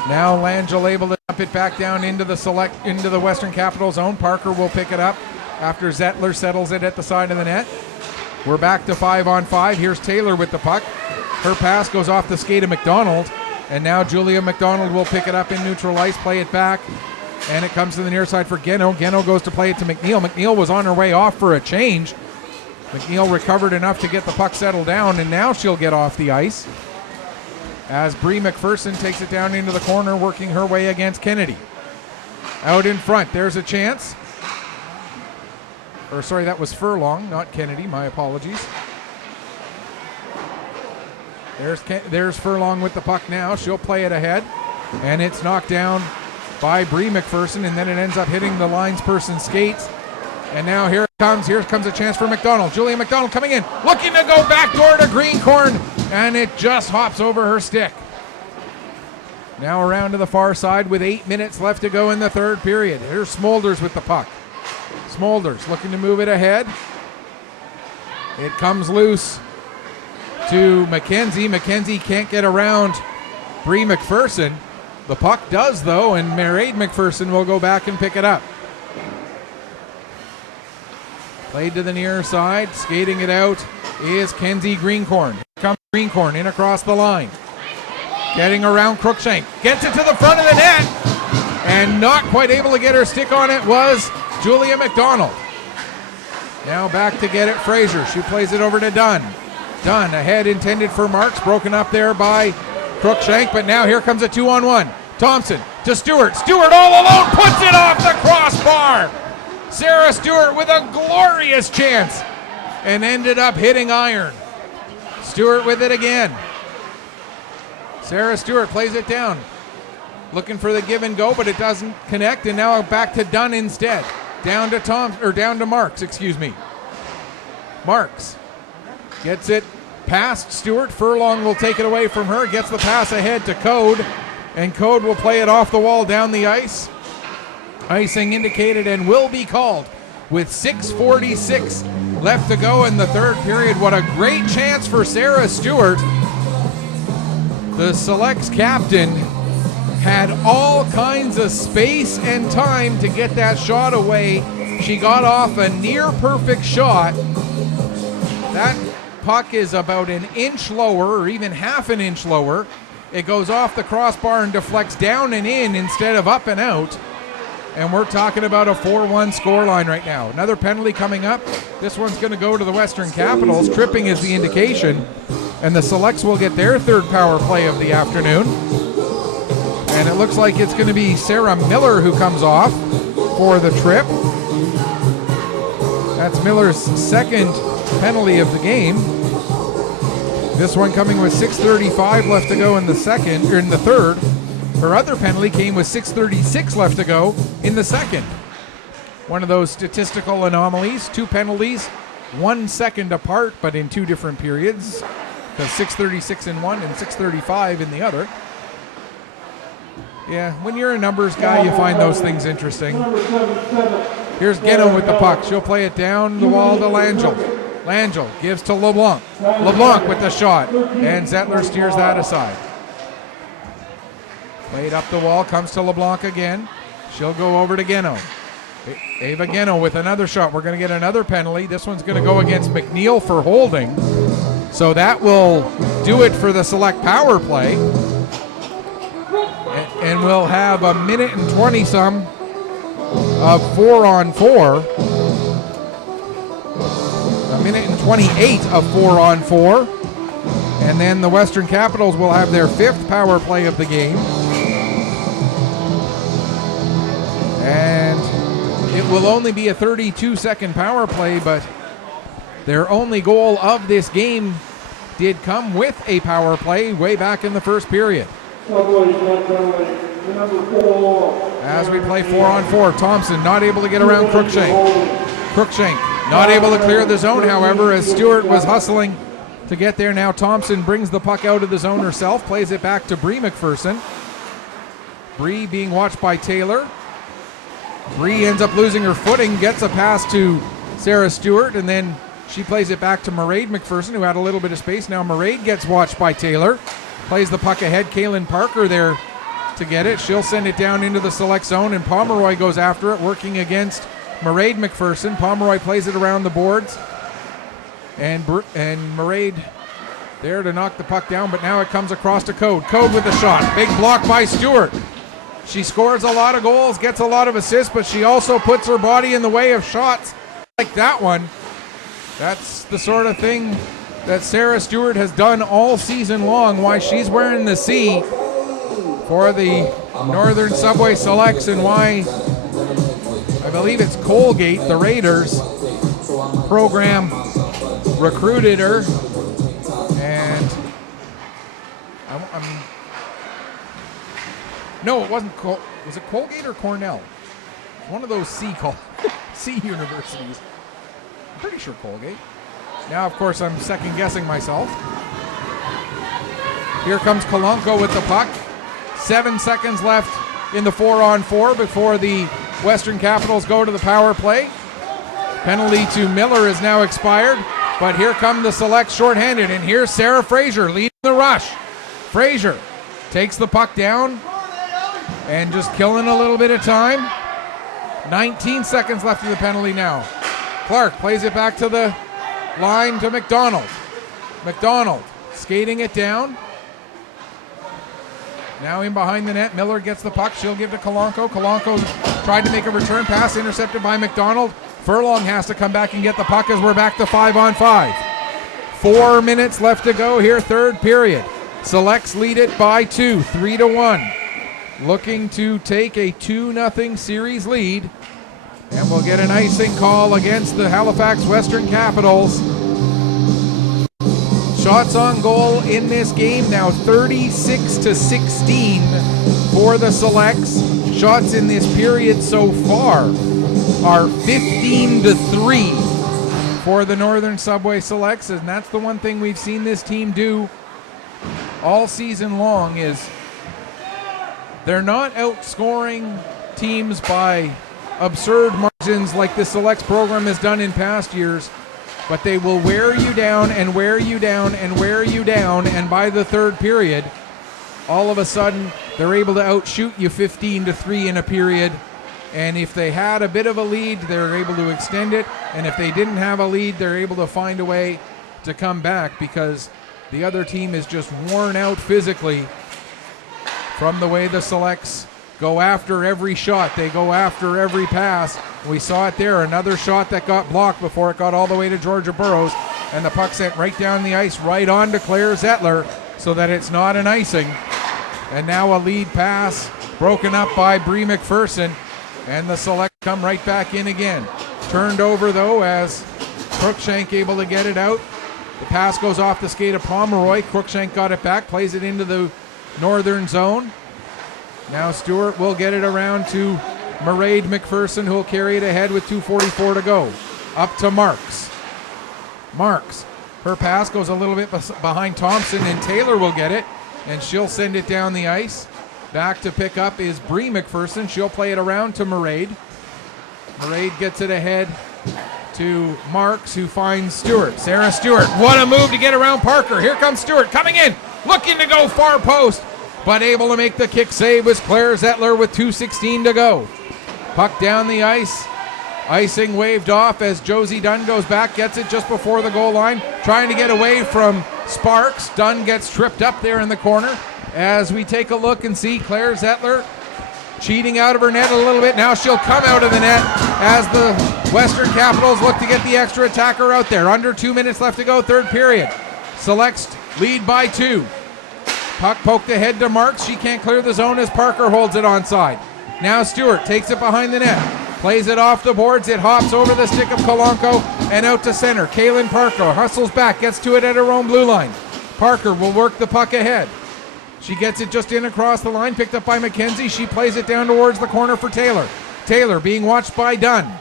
Now Langell able to dump it back down into the Western Capital zone. Parker will pick it up after Zettler settles it at the side of the net. We're back to 5-on-5. Here's Taylor with the puck. Her pass goes off the skate of McDonald, and now Julia McDonald will pick it up in neutral ice, play it back, and it comes to the near side for Geno. Geno goes to play it to McNeil. McNeil was on her way off for a change. McNeil recovered enough to get the puck settled down, and now she'll get off the ice as Bree McPherson takes it down into the corner, working her way against Kennedy. Out in front, there's a chance. Or sorry, that was Furlong, not Kennedy, my apologies. There's Furlong with the puck now. She'll play it ahead, and it's knocked down by Bree McPherson, and then it ends up hitting the linesperson's skates. And now here comes a chance for McDonald. Julia McDonald coming in, looking to go backdoor to Greencorn, and it just hops over her stick. Now around to the far side with 8 minutes left to go in the third period. Here's Smolders with the puck. Smolders looking to move it ahead. It comes loose to McKenzie. McKenzie can't get around Bree McPherson. The puck does, though, and Mairead McPherson will go back and pick it up. Played to the near side. Skating it out is Kenzie Greencorn. Here comes Greencorn in across the line. Getting around Crookshank. Gets it to the front of the net. And not quite able to get her stick on it was Julia McDonald. Now back to get it, Fraser. She plays it over to Dunn. Dunn ahead, intended for Marks. Broken up there by Crookshank, but now here comes a 2-on-1. Thompson to Stewart. Stewart all alone puts it off the crossbar. Sarah Stewart with a glorious chance and ended up hitting iron. Stewart with it again. Sarah Stewart plays it down. Looking for the give and go, but it doesn't connect, and now back to Dunn instead. Down to Marks, excuse me. Marks gets it past Stewart. Furlong will take it away from her, gets the pass ahead to Code, and Code will play it off the wall down the ice. Icing indicated and will be called with 6:46 left to go in the third period. What a great chance for Sarah Stewart. The Selects captain had all kinds of space and time to get that shot away She got off a near perfect shot. That puck is about an inch lower, or even half an inch lower. It goes off the crossbar and deflects down and in instead of up and out. And we're talking about a 4-1 scoreline right now. Another penalty coming up. This one's going to go to the Western Capitals. Tripping is the indication. And the Selects will get their third power play of the afternoon. And it looks like it's going to be Sarah Miller who comes off for the trip. That's Miller's second penalty of the game. This one coming with 6:35 left to go in the third. Her other penalty came with 6:36 left to go in the second. One of those statistical anomalies. 2 penalties, 1 second apart, but in 2 different periods. Because 6:36 in one and 6:35 in the other. Yeah, when you're a numbers guy, you find those things interesting. Here's Geno with the puck. She'll play it down the wall to Langell. Langell gives to LeBlanc. LeBlanc with the shot. And Zettler steers that aside. Played up the wall, comes to LeBlanc again. She'll go over to Geno. Ava Geno with another shot. We're going to get another penalty. This one's going to go against McNeil for holding. So that will do it for the Select power play. And we'll have a minute and 20-some of 4-on-4. A minute and 28 of 4-on-4. And then the Western Capitals will have their 5th power play of the game. And it will only be a 32-second power play, but their only goal of this game did come with a power play way back in the first period. As we play 4-on-4, Thompson not able to get around Cruikshank. Cruikshank not able to clear the zone, however, as Stewart was hustling to get there. Now Thompson brings the puck out of the zone herself, plays it back to Bree McPherson. Bree being watched by Taylor. Bree ends up losing her footing, gets a pass to Sarah Stewart, and then she plays it back to Mairead McPherson, who had a little bit of space. Now Mairead gets watched by Taylor. Plays the puck ahead. Kaylin Parker there to get it. She'll send it down into the Select zone, and Pomeroy goes after it, working against Mairead McPherson. Pomeroy plays it around the boards. And Mairead there to knock the puck down, but now it comes across to Code. Code with the shot. Big block by Stewart. She scores a lot of goals, gets a lot of assists, but she also puts her body in the way of shots like that one. That's the sort of thing that Sarah Stewart has done all season long, why she's wearing the C for the Northern Subway Selects, and why I believe it's Colgate, the Raiders program, recruited her. And no, it wasn't. Was it Colgate or Cornell? One of those C universities. I'm pretty sure Colgate. Now, of course, I'm second guessing myself. Here comes Kalanko with the puck. 7 seconds left in the 4-on-4 before the Western Capitals go to the power play. Penalty to Miller is now expired, but here come the Selects shorthanded, and here's Sarah Fraser leading the rush. Fraser takes the puck down and just killing a little bit of time. 19 seconds left of the penalty now. Clark plays it back to the line to McDonald. McDonald skating it down. Now in behind the net, Miller gets the puck. She'll give to Kalanko. Kalanko tried to make a return pass, intercepted by McDonald. Furlong has to come back and get the puck as we're back to 5-on-5. 4 minutes left to go here, third period. Selects lead it by 2, 3-1. Looking to take a 2-0 series lead. And we'll get an icing call against the Halifax Western Capitals. Shots on goal in this game now 36-16 for the Selects. Shots in this period so far are 15-3 for the Northern Subway Selects, and that's the one thing we've seen this team do all season long is they're not outscoring teams by absurd margins like the Selects program has done in past years, but they will wear you down and wear you down and wear you down, and by the third period, all of a sudden, they're able to outshoot you 15-3 in a period, And if they had a bit of a lead, they're able to extend it. And if they didn't have a lead, they're able to find a way to come back, because the other team is just worn out physically from the way the Selects go after every shot. They go after every pass. We saw it there, another shot that got blocked before it got all the way to Georgia Burrows, and the puck sent right down the ice, right on to Claire Zettler, so that it's not an icing. And now a lead pass broken up by Bree McPherson, and the Select come right back in again. Turned over though, as Cruikshank able to get it out. The pass goes off the skate of Pomeroy. Cruikshank got it back, plays it into the northern zone. Now Stewart will get it around to Mairead McPherson, who will carry it ahead with 2:44 to go. Up to Marks. Marks, her pass goes a little bit behind Thompson, and Taylor will get it, and she'll send it down the ice. Back to pick up is Bree McPherson. She'll play it around to Mairead. Mairead gets it ahead to Marks, who finds Stewart. Sarah Stewart, what a move to get around Parker. Here comes Stewart coming in, looking to go far post, but able to make the kick save was Claire Zettler with 2:16 to go. Puck down the ice. Icing waved off as Josie Dunn goes back, gets it just before the goal line, trying to get away from Sparks. Dunn gets tripped up there in the corner. As we take a look and see Claire Zettler cheating out of her net a little bit. Now she'll come out of the net as the Western Capitals look to get the extra attacker out there. Under 2 minutes left to go, third period. Selects lead by 2. Puck poked ahead to Marks. She can't clear the zone as Parker holds it onside. Now Stewart takes it behind the net. Plays it off the boards. It hops over the stick of Kalanko and out to center. Kaylin Parker hustles back, gets to it at her own blue line. Parker will work the puck ahead. She gets it just in across the line, picked up by McKenzie. She plays it down towards the corner for Taylor. Taylor being watched by Dunn.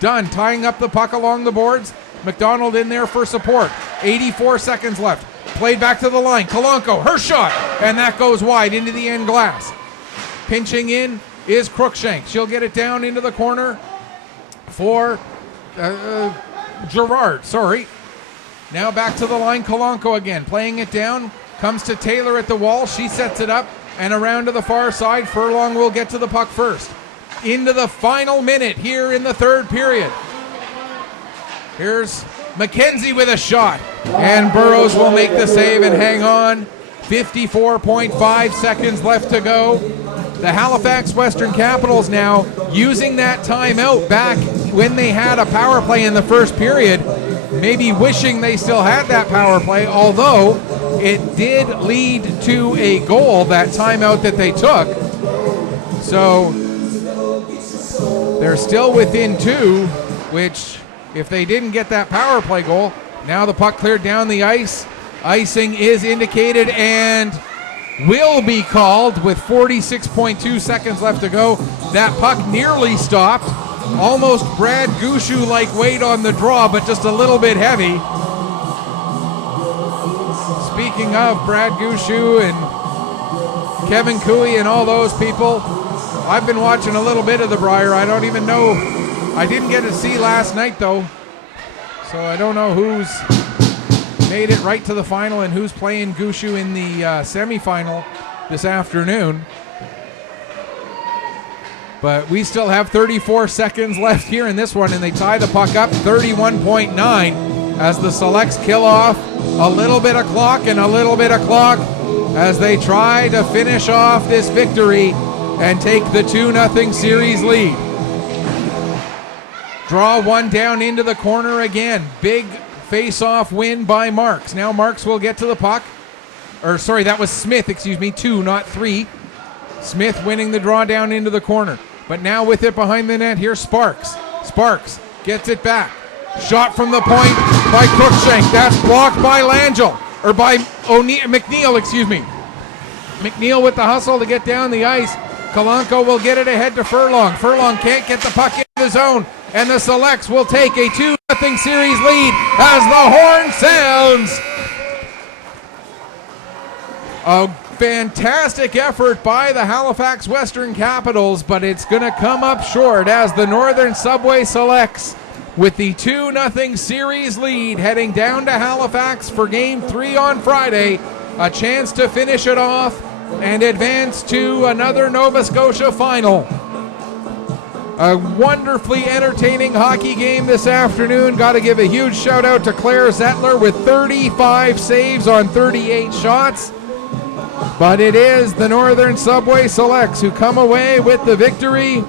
Dunn tying up the puck along the boards. McDonald in there for support. 84 seconds left. Played back to the line. Kalanko, her shot, and that goes wide into the end glass. Pinching in is Cruikshank. She'll get it down into the corner for Gerard. Now back to the line. Kalanko again, playing it down. Comes to Taylor at the wall. She sets it up and around to the far side. Furlong will get to the puck first. Into the final minute here in the third period. Here's McKenzie with a shot. And Burrows will make the save and hang on. 54.5 seconds left to go. The Halifax Western Capitals now using that timeout back when they had a power play in the first period. Maybe wishing they still had that power play, although it did lead to a goal, that timeout that they took. So they're still within 2, which if they didn't get that power play goal, now the puck cleared down the ice. Icing is indicated and will be called with 46.2 seconds left to go. That puck nearly stopped. Almost Brad Gushu-like weight on the draw, but just a little bit heavy. Speaking of Brad Gushu and Kevin Cooey and all those people, I've been watching a little bit of the Brier. I don't even know. I didn't get to see last night, though. So I don't know who's made it right to the final and who's playing Gushu in the semifinal this afternoon. But we still have 34 seconds left here in this one, and they tie the puck up 31.9 as the Selects kill off a little bit of clock and a little bit of clock as they try to finish off this victory and take the 2-0 series lead. Draw one down into the corner again. Big face-off win by Marks. Now Marks will get to the puck. That was Smith, 2, not 3. Smith winning the draw down into the corner. But now with it behind the net, here's Sparks. Sparks gets it back. Shot from the point by Cruikshank. That's blocked by Langell. Or by McNeil. McNeil with the hustle to get down the ice. Kalanko will get it ahead to Furlong. Furlong can't get the puck into the zone. And the Selects will take a 2-0 series lead as the horn sounds. A fantastic effort by the Halifax Western Capitals, but it's going to come up short as the Northern Subway Selects with the 2-0 series lead heading down to Halifax for Game 3 on Friday. A chance to finish it off and advance to another Nova Scotia final. A wonderfully entertaining hockey game this afternoon. Got to give a huge shout out to Claire Zettler with 35 saves on 38 shots. But it is the Northern Subway Selects who come away with the victory.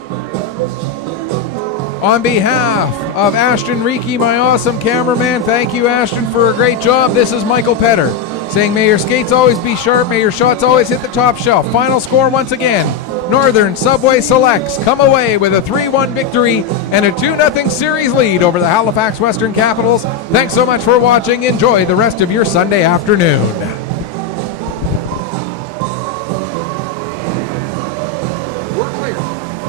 On behalf of Ashton Reiki, my awesome cameraman, thank you, Ashton, for a great job. This is Michael Petter saying, may your skates always be sharp, may your shots always hit the top shelf. Final score once again, Northern Subway Selects come away with a 3-1 victory and a 2-0 series lead over the Halifax Western Capitals. Thanks so much for watching. Enjoy the rest of your Sunday afternoon.